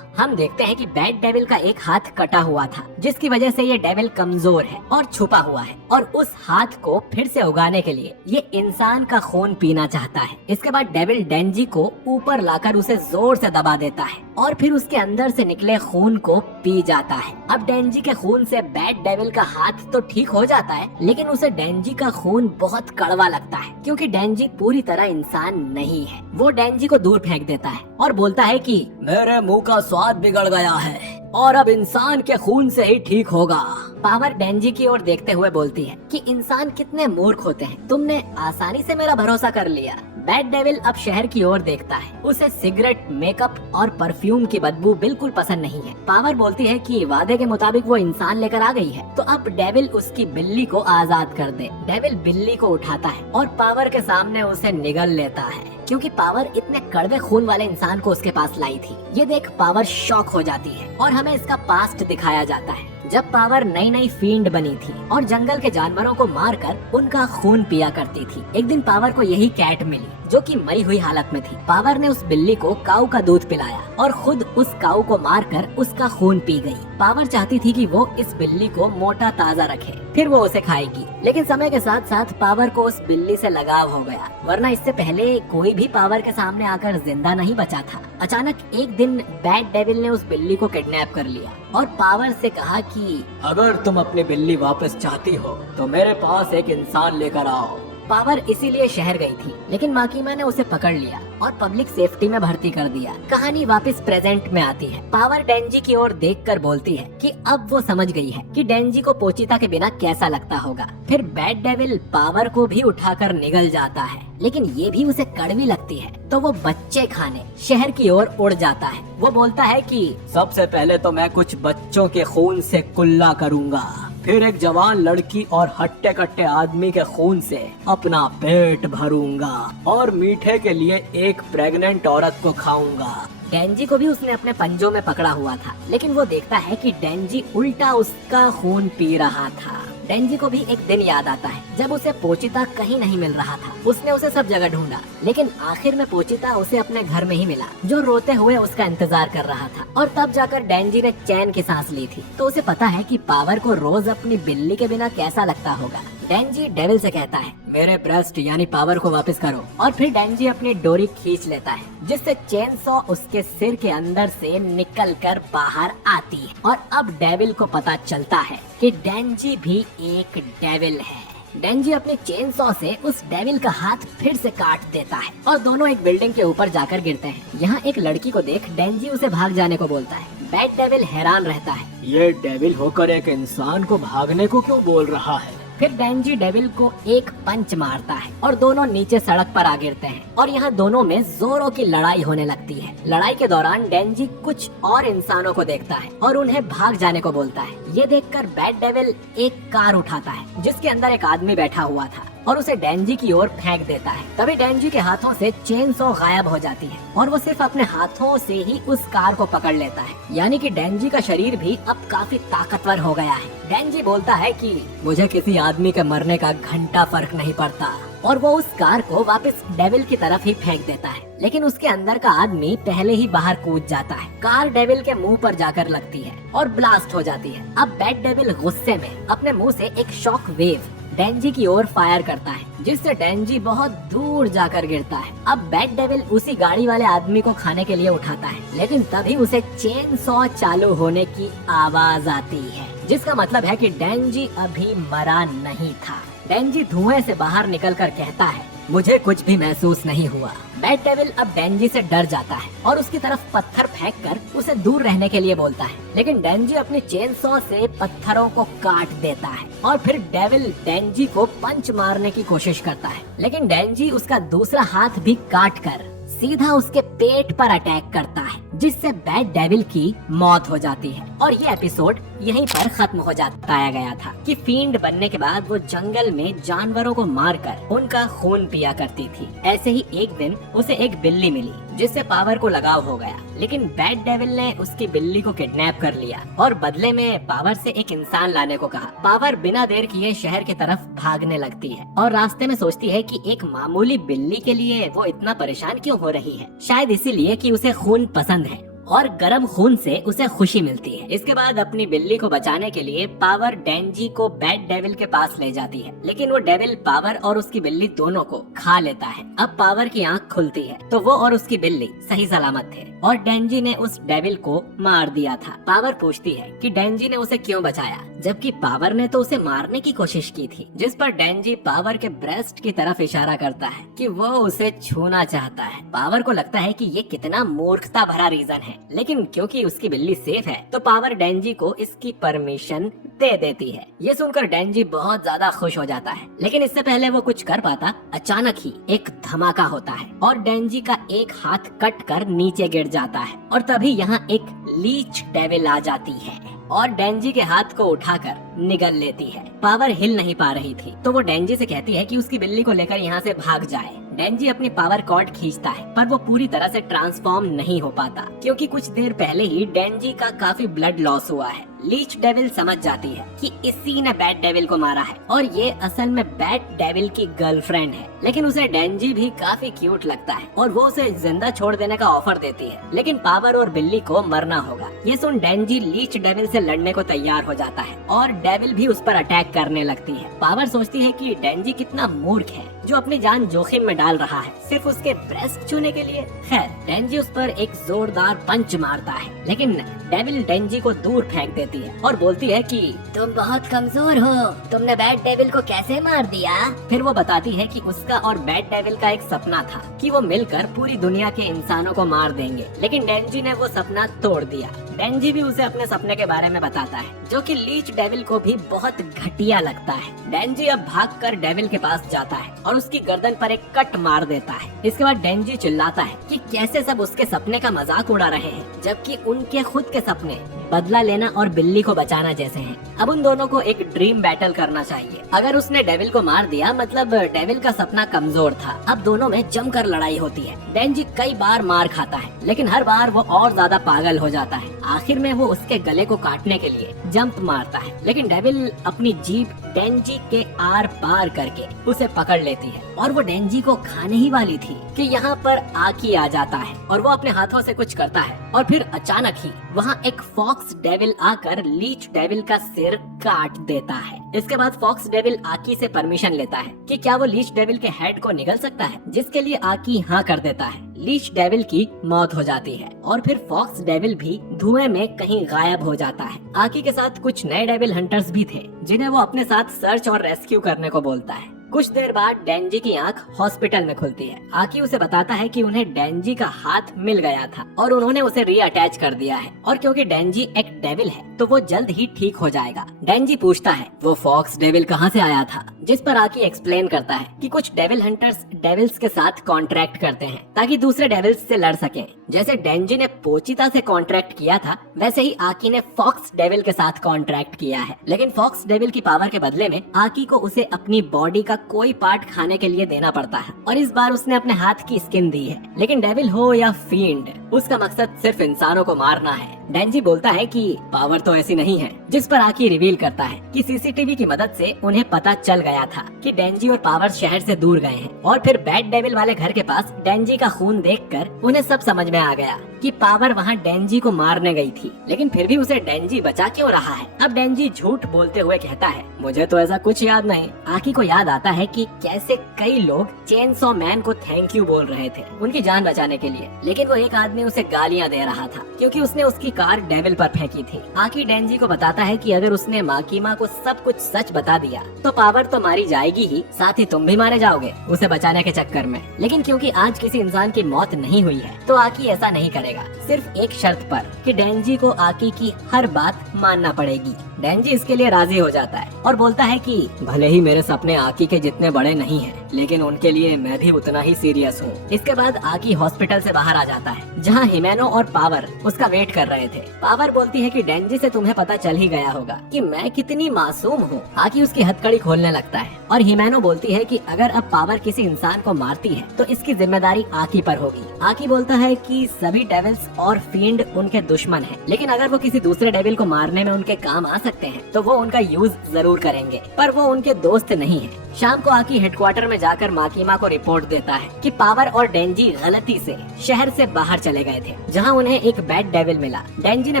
हम देखते हैं कि बैट डेविल का एक हाथ कटा हुआ था, जिसकी वजह से ये डेविल कमजोर है और छुपा हुआ है, और उस हाथ को फिर से उगाने के लिए ये इंसान का खून पीना चाहता है। इसके बाद डेविल डेंजी को ऊपर लाकर उसे जोर से दबा देता है और फिर उसके अंदर से निकले खून को पी जाता है। अब डेंजी के खून से बैट डेविल का हाथ तो ठीक हो जाता है, लेकिन उसे डेंजी का खून बहुत कड़वा लगता है, क्योंकि डेंजी पूरी तरह इंसान नहीं है। वो डेंजी को दूर फेंक देता है और बोलता है कि मेरे मुंह का स्वाद बिगड़ गया है और अब इंसान के खून से ही ठीक होगा। पावर डेंजी की ओर देखते हुए बोलती है कि इंसान कितने मूर्ख होते हैं, तुमने आसानी से मेरा भरोसा कर लिया। बैट डेविल अब शहर की ओर देखता है। उसे सिगरेट, मेकअप और परफ्यूम की बदबू बिल्कुल पसंद नहीं है। पावर बोलती है कि वादे के मुताबिक वो इंसान लेकर आ गई है, तो अब डेविल उसकी बिल्ली को आजाद कर दे। डेविल बिल्ली को उठाता है और पावर के सामने उसे निगल लेता है, क्योंकि पावर इतने कड़वे खून वाले इंसान को उसके पास लाई थी। ये देख पावर शॉक हो जाती है और हमें इसका पास्ट दिखाया जाता है, जब पावर नई नई फील्ड बनी थी और जंगल के जानवरों को मारकर उनका खून पिया करती थी। एक दिन पावर को यही कैट मिली, जो कि मरी हुई हालत में थी। पावर ने उस बिल्ली को काऊ का दूध पिलाया और खुद उस काऊ को मारकर उसका खून पी गई। पावर चाहती थी कि वो इस बिल्ली को मोटा ताजा रखे, फिर वो उसे खाएगी, लेकिन समय के साथ साथ पावर को उस बिल्ली से लगाव हो गया, वरना इससे पहले कोई भी पावर के सामने आकर जिंदा नहीं बचा था। अचानक एक दिन बैट डेविल ने उस बिल्ली को किडनैप कर लिया और पावर से कहा कि अगर तुम अपनी बिल्ली वापस चाहती हो तो मेरे पास एक इंसान लेकर आओ। पावर इसीलिए शहर गई थी, लेकिन माकीमा ने उसे पकड़ लिया और पब्लिक सेफ्टी में भर्ती कर दिया। कहानी वापस प्रेजेंट में आती है। पावर डेंजी की ओर देखकर बोलती है कि अब वो समझ गई है कि डेंजी को पोचिता के बिना कैसा लगता होगा। फिर बैट डेविल पावर को भी उठाकर निगल जाता है, लेकिन ये भी उसे कड़वी लगती है, तो वो बच्चे खाने शहर की ओर उड़ जाता है। वो बोलता है कि सबसे पहले तो मैं कुछ बच्चों के खून से कुल्ला करूंगा, फिर एक जवान लड़की और हट्टे कट्टे आदमी के खून से अपना पेट भरूंगा और मीठे के लिए एक प्रेग्नेंट औरत को खाऊंगा। डेंजी को भी उसने अपने पंजों में पकड़ा हुआ था, लेकिन वो देखता है कि डेंजी उल्टा उसका खून पी रहा था। डेंजी को भी एक दिन याद आता है जब उसे पोचिता कहीं नहीं मिल रहा था। उसने उसे सब जगह ढूंढा, लेकिन आखिर में पोचिता उसे अपने घर में ही मिला, जो रोते हुए उसका इंतजार कर रहा था। और तब जाकर डेंजी ने चैन की सांस ली थी, तो उसे पता है कि पावर को रोज अपनी बिल्ली के बिना कैसा लगता होगा। डेंजी डेविल से कहता है, मेरे ब्रेस्ट यानी पावर को वापस करो, और फिर डेंजी अपनी डोरी खींच लेता है, जिससे चेन सॉ उसके सिर के अंदर से निकलकर बाहर आती है। और अब डेविल को पता चलता है कि डेंजी भी एक डेविल है। डेंजी अपने चेन सॉ से उस डेविल का हाथ फिर से काट देता है और दोनों एक बिल्डिंग के ऊपर जाकर गिरते हैं। यहाँ एक लड़की को देख डेंजी उसे भाग जाने को बोलता है। बैट डेविल हैरान रहता है, ये डेविल होकर एक इंसान को भागने को क्यों बोल रहा है। फिर डेंजी डेविल को एक पंच मारता है और दोनों नीचे सड़क पर आ गिरते हैं और यहाँ दोनों में जोरों की लड़ाई होने लगती है। लड़ाई के दौरान डेंजी कुछ और इंसानों को देखता है और उन्हें भाग जाने को बोलता है। ये देखकर बैट डेविल एक कार उठाता है जिसके अंदर एक आदमी बैठा हुआ था और उसे डेंजी की ओर फेंक देता है। तभी डेंजी के हाथों से चेन सॉ गायब हो जाती है और वो सिर्फ अपने हाथों से ही उस कार को पकड़ लेता है, यानी कि डेंजी का शरीर भी अब काफी ताकतवर हो गया है। डेंजी बोलता है कि मुझे किसी आदमी के मरने का घंटा फर्क नहीं पड़ता, और वो उस कार को वापस डेविल की तरफ ही फेंक देता है, लेकिन उसके अंदर का आदमी पहले ही बाहर कूद जाता है। कार डेविल के मुंह पर जाकर लगती है और ब्लास्ट हो जाती है। अब बैट डेविल गुस्से में अपने मुंह से एक शॉक वेव डेंजी की ओर फायर करता है, जिससे डेंजी बहुत दूर जाकर गिरता है। अब बैट डेविल उसी गाड़ी वाले आदमी को खाने के लिए उठाता है, लेकिन तभी उसे चेन सॉ चालू होने की आवाज आती है, जिसका मतलब है कि डेंजी अभी मरा नहीं था। डेंजी धुएं से बाहर निकलकर कहता है, मुझे कुछ भी महसूस नहीं हुआ। बैट डेविल अब डेंजी से डर जाता है और उसकी तरफ पत्थर फेंककर उसे दूर रहने के लिए बोलता है, लेकिन डेंजी अपनी चेन सॉ से पत्थरों को काट देता है और फिर डेविल डेंजी को पंच मारने की कोशिश करता है, लेकिन डेंजी उसका दूसरा हाथ भी काट कर सीधा उसके पेट पर अटैक करता है, जिससे बैट डेविल की मौत हो जाती है। और ये एपिसोड यहीं पर खत्म हो बताया गया था कि फील्ड बनने के बाद वो जंगल में जानवरों को मारकर उनका खून पिया करती थी। ऐसे ही एक दिन उसे एक बिल्ली मिली जिससे पावर को लगाव हो गया, लेकिन बैड डेविल ने उसकी बिल्ली को किडनैप कर लिया और बदले में पावर से एक इंसान लाने को कहा। पावर बिना देर किए शहर की तरफ भागने लगती है और रास्ते में सोचती है कि एक मामूली बिल्ली के लिए वो इतना परेशान क्यों हो रही है। शायद इसीलिए कि उसे खून पसंद है और गर्म खून से उसे खुशी मिलती है। इसके बाद अपनी बिल्ली को बचाने के लिए पावर डेंजी को बैड डेविल के पास ले जाती है, लेकिन वो डेविल पावर और उसकी बिल्ली दोनों को खा लेता है। अब पावर की आंख खुलती है तो वो और उसकी बिल्ली सही सलामत थे और डेंजी ने उस डेविल को मार दिया था। पावर पूछती है कि डेंजी ने उसे क्यों बचाया, जबकि पावर ने तो उसे मारने की कोशिश की थी, जिस पर डेंजी पावर के ब्रेस्ट की तरफ इशारा करता है कि वो उसे छूना चाहता है। पावर को लगता है कि ये कितना मूर्खता भरा रीजन है, लेकिन क्योंकि उसकी बिल्ली सेफ है तो पावर डेंजी को इसकी परमिशन दे देती है। ये सुनकर डेंजी बहुत ज्यादा खुश हो जाता है, लेकिन इससे पहले वो कुछ कर पाता, अचानक ही एक धमाका होता है और डेंजी का एक हाथ कट कर नीचे गिर जाता है और तभी यहाँ एक लीच डेविल आ जाती है और डेंजी के हाथ को उठाकर निगल लेती है। पावर हिल नहीं पा रही थी तो वो डेंजी से कहती है कि उसकी बिल्ली को लेकर यहाँ से भाग जाए। डेंजी अपनी पावर कॉर्ड खींचता है पर वो पूरी तरह से ट्रांसफॉर्म नहीं हो पाता क्योंकि कुछ देर पहले ही डेंजी का काफी ब्लड लॉस हुआ है। लीच डेविल समझ जाती है कि इसी ने बैड डेविल को मारा है और ये असल में बैड डेविल की गर्लफ्रेंड है, लेकिन उसे डेंजी भी काफी क्यूट लगता है और वो उसे जिंदा छोड़ देने का ऑफर देती है, लेकिन पावर और बिल्ली को मरना होगा। ये सुन डेंजी लीच डेविल से लड़ने को तैयार हो जाता है और डेविल भी उस पर अटैक करने लगती है। पावर सोचती है कि डेंजी कितना मूर्ख है जो अपनी जान जोखिम में डाल रहा है सिर्फ उसके ब्रेस्ट छूने के लिए। खैर डेंजी उस पर एक जोरदार पंच मारता है, लेकिन डेविल डेंजी को दूर फेंक देती है और बोलती है कि तुम बहुत कमजोर हो, तुमने बैड डेविल को कैसे मार दिया। फिर वो बताती है कि उसका और बैड डेविल का एक सपना था कि वो मिलकर पूरी दुनिया के इंसानों को मार देंगे, लेकिन डेंजी ने वो सपना तोड़ दिया। डेंजी भी उसे अपने सपने के बारे में बताता है जो कि लीच डेविल को भी बहुत घटिया लगता है। डेंजी अब भागकर डेविल के पास जाता है और उसकी गर्दन पर एक कट मार देता है। इसके बाद डेंजी चिल्लाता है कि कैसे सब उसके सपने का मजाक उड़ा रहे हैं, जबकि उनके खुद के सपने बदला लेना और बिल्ली को बचाना जैसे हैं। अब उन दोनों को एक ड्रीम बैटल करना चाहिए। अगर उसने डेविल को मार दिया मतलब डेविल का सपना कमजोर था। अब दोनों में जमकर लड़ाई होती है। डेंजी कई बार मार खाता है, लेकिन हर बार वो और ज्यादा पागल हो जाता है। आखिर में वो उसके गले को काटने के लिए जंप मारता है, लेकिन डेविल अपनी जीभ डेंजी के आर पार करके उसे पकड़ लेती है और वो डेंजी को खाने ही वाली थी कि यहाँ पर आकी आ जाता है और वो अपने हाथों से कुछ करता है और फिर अचानक ही वहाँ एक फॉक्स डेविल आकर लीच डेविल का सिर काट देता है। इसके बाद फॉक्स डेविल आकी से परमिशन लेता है कि क्या वो लीच डेविल के हेड को निगल सकता है, जिसके लिए आकी हाँ कर देता है। लीच डेविल की मौत हो जाती है और फिर फॉक्स डेविल भी धुएं में कहीं गायब हो जाता है। आकी के साथ कुछ नए डेविल हंटर्स भी थे जिन्हें वो अपने साथ सर्च और रेस्क्यू करने को बोलता है। कुछ देर बाद डेंजी की आंख हॉस्पिटल में खुलती है। आकी उसे बताता है कि उन्हें डेंजी का हाथ मिल गया था और उन्होंने उसे रीअटैच कर दिया है और क्योंकि डेंजी एक डेविल है तो वो जल्द ही ठीक हो जाएगा। डेंजी पूछता है वो फॉक्स डेविल कहाँ से आया था, जिस पर आकी एक्सप्लेन करता है कि कुछ डेविल हंटर्स डेविल्स के साथ कॉन्ट्रैक्ट करते हैं ताकि दूसरे डेविल्स से लड़ सकें। जैसे डेंजी ने पोचिता से कॉन्ट्रैक्ट किया था, वैसे ही आकी ने फॉक्स डेविल के साथ कॉन्ट्रैक्ट किया है, लेकिन फॉक्स डेविल की पावर के बदले में आकी को उसे अपनी बॉडी का कोई पार्ट खाने के लिए देना पड़ता है और इस बार उसने अपने हाथ की स्किन दी है। लेकिन डेविल हो या फील्ड, उसका मकसद सिर्फ इंसानों को मारना है। डेंजी बोलता है कि पावर तो ऐसी नहीं है, जिस पर आकी रिवील करता है कि सीसीटीवी की मदद से उन्हें पता चल गया था कि डेंजी और पावर शहर से दूर गए हैं और फिर बैड डेविल वाले घर के पास डेंजी का खून देखकर उन्हें सब समझ में आ गया कि पावर वहाँ डेंजी को मारने गई थी, लेकिन फिर भी उसे डेंजी बचा क्यों रहा है। अब डेंजी झूठ बोलते हुए कहता है मुझे तो ऐसा कुछ याद नहीं। आकी को याद आता है कि कैसे कई लोग चेनसॉ मैन को थैंक यू बोल रहे थे उनकी जान बचाने के लिए, लेकिन वो एक आदमी उसे गालियाँ दे रहा था क्योंकि उसने उसकी कार डेविल पर फेंकी थी। आकी डेंजी को बताता है कि अगर उसने माकीमा को सब कुछ सच बता दिया तो पावर तो मारी जाएगी ही, साथ ही तुम भी मारे जाओगे उसे बचाने के चक्कर में। लेकिन क्योंकि आज किसी इंसान की मौत नहीं हुई है तो आकी ऐसा नहीं करेगा, सिर्फ एक शर्त पर कि डेंजी को आकी की हर बात मानना पड़ेगी। डेंजी इसके लिए राजी हो जाता है और बोलता है कि भले ही मेरे सपने आकी के जितने बड़े नहीं हैं, लेकिन उनके लिए मैं भी उतना ही सीरियस हूँ। इसके बाद आकी हॉस्पिटल से बाहर आ जाता है, जहाँ हिमेनो और पावर उसका वेट कर रहे थे। पावर बोलती है कि डेंजी से तुम्हें पता चल ही गया होगा कि मैं कितनी मासूम हूँ। आकी उसकी हथकड़ी खोलने लगता है और हिमेनो बोलती है कि अगर अब पावर किसी इंसान को मारती है तो इसकी जिम्मेदारी आकी पर होगी। आकी बोलता है कि सभी डेविल्स और फील्ड उनके दुश्मन हैं, लेकिन अगर वो किसी दूसरे डेविल को मारने में उनके काम आ सकते हैं तो वो उनका यूज जरूर करेंगे, पर वो उनके दोस्त नहीं है। शाम को आकी हेडक्वार्टर में जाकर माकीमा को रिपोर्ट देता है कि पावर और डेंजी गलती से शहर से बाहर चले गए थे, जहां उन्हें एक बैड डेविल मिला। डेंजी ने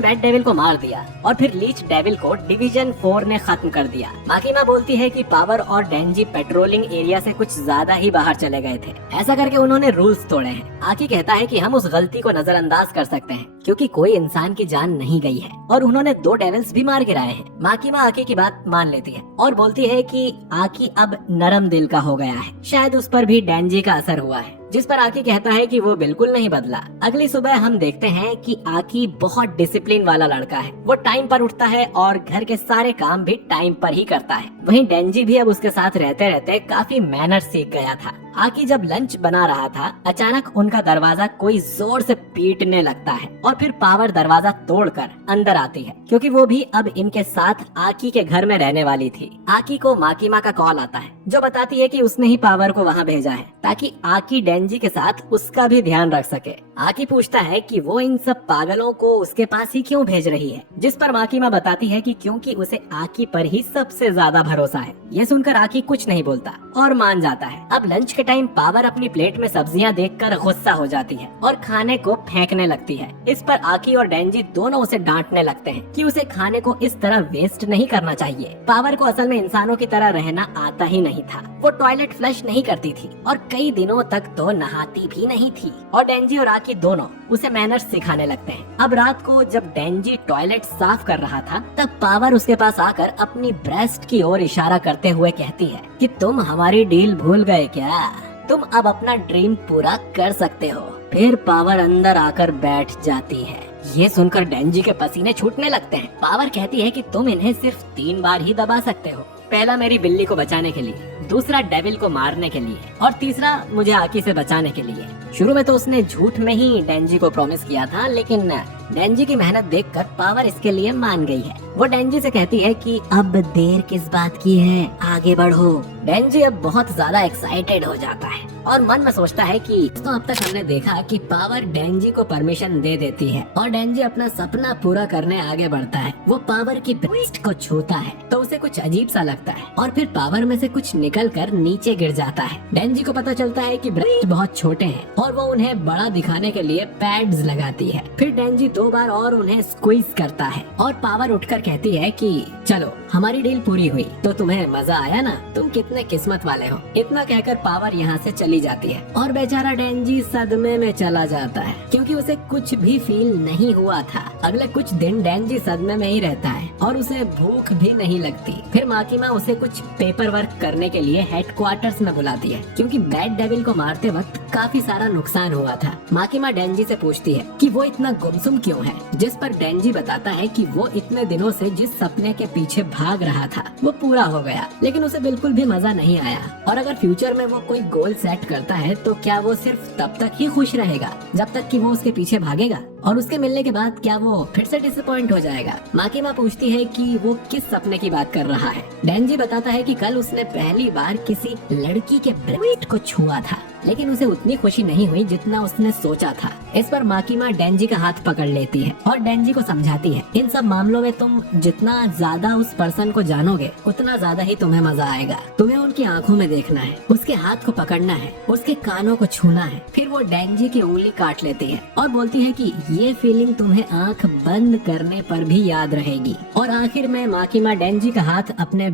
बैड डेविल को मार दिया और फिर लीच डेविल को डिवीजन 4 ने खत्म कर दिया। माकीमा बोलती है कि पावर और डेंजी पेट्रोलिंग एरिया से कुछ ज्यादा ही बाहर चले गए थे, ऐसा करके उन्होंने रूल्स तोड़े हैं। आकी कहता है कि हम उस गलती को नजरअंदाज कर सकते हैं क्योंकि कोई इंसान की जान नहीं गई है और उन्होंने 2 डेविल्स भी मार गिराए हैं। माकीमा आकी की बात मान लेती है और बोलती है कि आकी अब नरम दिल का हो गया है, शायद उस पर भी डेंजी का असर हुआ है, जिस पर आकी कहता है कि वो बिल्कुल नहीं बदला। अगली सुबह हम देखते हैं कि आकी बहुत डिसिप्लिन वाला लड़का है। वो टाइम पर उठता है और घर के सारे काम भी टाइम पर ही करता है। वहीं डेंजी भी अब उसके साथ रहते रहते काफी मैनर सीख गया था। आकी जब लंच बना रहा था, अचानक उनका दरवाजा कोई जोर से पीटने लगता है और फिर पावर दरवाजा तोड़कर अंदर आती है, क्योंकि वो भी अब इनके साथ आकी के घर में रहने वाली थी। आकी को माकीमा का कॉल आता है जो बताती है कि उसने ही पावर को वहाँ भेजा है ताकि आकी डेंजी के साथ उसका भी ध्यान रख सके। आकी पूछता है कि वो इन सब पागलों को उसके पास ही क्यों भेज रही है, जिस पर माकीमा बताती है कि क्योंकि उसे आकी पर ही सबसे ज्यादा भरोसा है। ये सुनकर आकी कुछ नहीं बोलता और मान जाता है। अब लंच के टाइम पावर अपनी प्लेट में सब्जियां देखकर गुस्सा हो जाती है और खाने को फेंकने लगती है। इस पर आकी और डेंजी दोनों उसे डांटने लगते हैं कि उसे खाने को इस तरह वेस्ट नहीं करना चाहिए। पावर को असल में इंसानों की तरह रहना आता ही नहीं था। वो टॉयलेट फ्लश नहीं करती थी और कई दिनों तक तो नहाती भी नहीं थी और डेंजी और आकी दोनों उसे मैनर्स सिखाने लगते हैं। अब रात को जब डेंजी टॉयलेट साफ कर रहा था, तब पावर उसके पास आकर अपनी ब्रेस्ट की ओर इशारा करते हुए कहती है कि तुम हमारी डील भूल गए क्या? तुम अब अपना ड्रीम पूरा कर सकते हो। फिर पावर अंदर आकर बैठ जाती है। ये सुनकर डेंजी के पसीने छूटने लगते हैं। पावर कहती है कि तुम इन्हें सिर्फ 3 बार ही दबा सकते हो। पहला मेरी बिल्ली को बचाने के लिए, दूसरा डेविल को मारने के लिए और तीसरा मुझे आकी से बचाने के लिए। शुरू में तो उसने झूठ में ही डेंजी को प्रॉमिस किया था, लेकिन डेंजी की मेहनत देखकर पावर इसके लिए मान गई है। वो डेंजी से कहती है कि अब देर किस बात की है, आगे बढ़ो। डेंजी अब बहुत ज्यादा एक्साइटेड हो जाता है और मन में सोचता है कि तो अब तक हमने देखा कि पावर डेंजी को परमिशन दे देती है और डेंजी अपना सपना पूरा करने आगे बढ़ता है। वो पावर की ब्रेस्ट को छूता है तो उसे कुछ अजीब सा लगता है और फिर पावर में से कुछ निकल कर नीचे गिर जाता है। डेंजी को पता चलता है कि ब्रेस्ट बहुत छोटे हैं और वो उन्हें बड़ा दिखाने के लिए पैड्स लगाती है। फिर डेंजी 2 बार और उन्हें स्क्वीज करता है और पावर उठकर कहती है कि चलो हमारी डील पूरी हुई, तो तुम्हें मजा आया ना, तुम कितने किस्मत वाले हो। इतना कहकर पावर यहाँ से चली जाती है और बेचारा डेंजी सदमे में चला जाता है क्योंकि उसे कुछ भी फील नहीं हुआ था। अगले कुछ दिन डेंजी सदमे में ही रहता है और उसे भूख भी नहीं लगती। फिर माकीमा उसे कुछ पेपर वर्क करने के लिए हेडक्वार्टर्स में बुलाती है क्योंकि बैड डेविल को मारते वक्त काफी सारा नुकसान हुआ था। माकीमा डेंजी से पूछती है कि वो इतना गुमसुम क्यों है, जिस पर डेंजी बताता है कि वो इतने दिनों से जिस सपने के पीछे भाग रहा था वो पूरा हो गया, लेकिन उसे बिल्कुल भी मजा नहीं आया और अगर फ्यूचर में वो कोई गोल सेट करता है तो क्या वो सिर्फ तब तक ही खुश रहेगा जब तक कि वो उसके पीछे भागेगा, और उसके मिलने के बाद क्या वो फिर से डिसअपॉइंट हो जाएगा। माकीमा पूछती है कि वो किस सपने की बात कर रहा है। डेंजी बताता है कि कल उसने पहली बार किसी लड़की के ब्रेस्ट को छुआ था, लेकिन उसे उतनी खुशी नहीं हुई जितना उसने सोचा था। इस पर माकीमा डेंजी का हाथ पकड़ लेती है और डेंजी को समझाती है, इन सब मामलों में तुम जितना ज्यादा उस पर्सन को जानोगे उतना ज्यादा ही तुम्हें मजा आएगा। तुम्हें उनकी आंखों में देखना है, उसके हाथ को पकड़ना है, उसके कानों को छूना है। फिर वो डेंजी की उंगली काट लेती है और बोलती है कि ये फीलिंग तुम्हें आंख बंद करने पर भी याद रहेगी। और आखिर में माकीमा डेंजी का हाथ अपने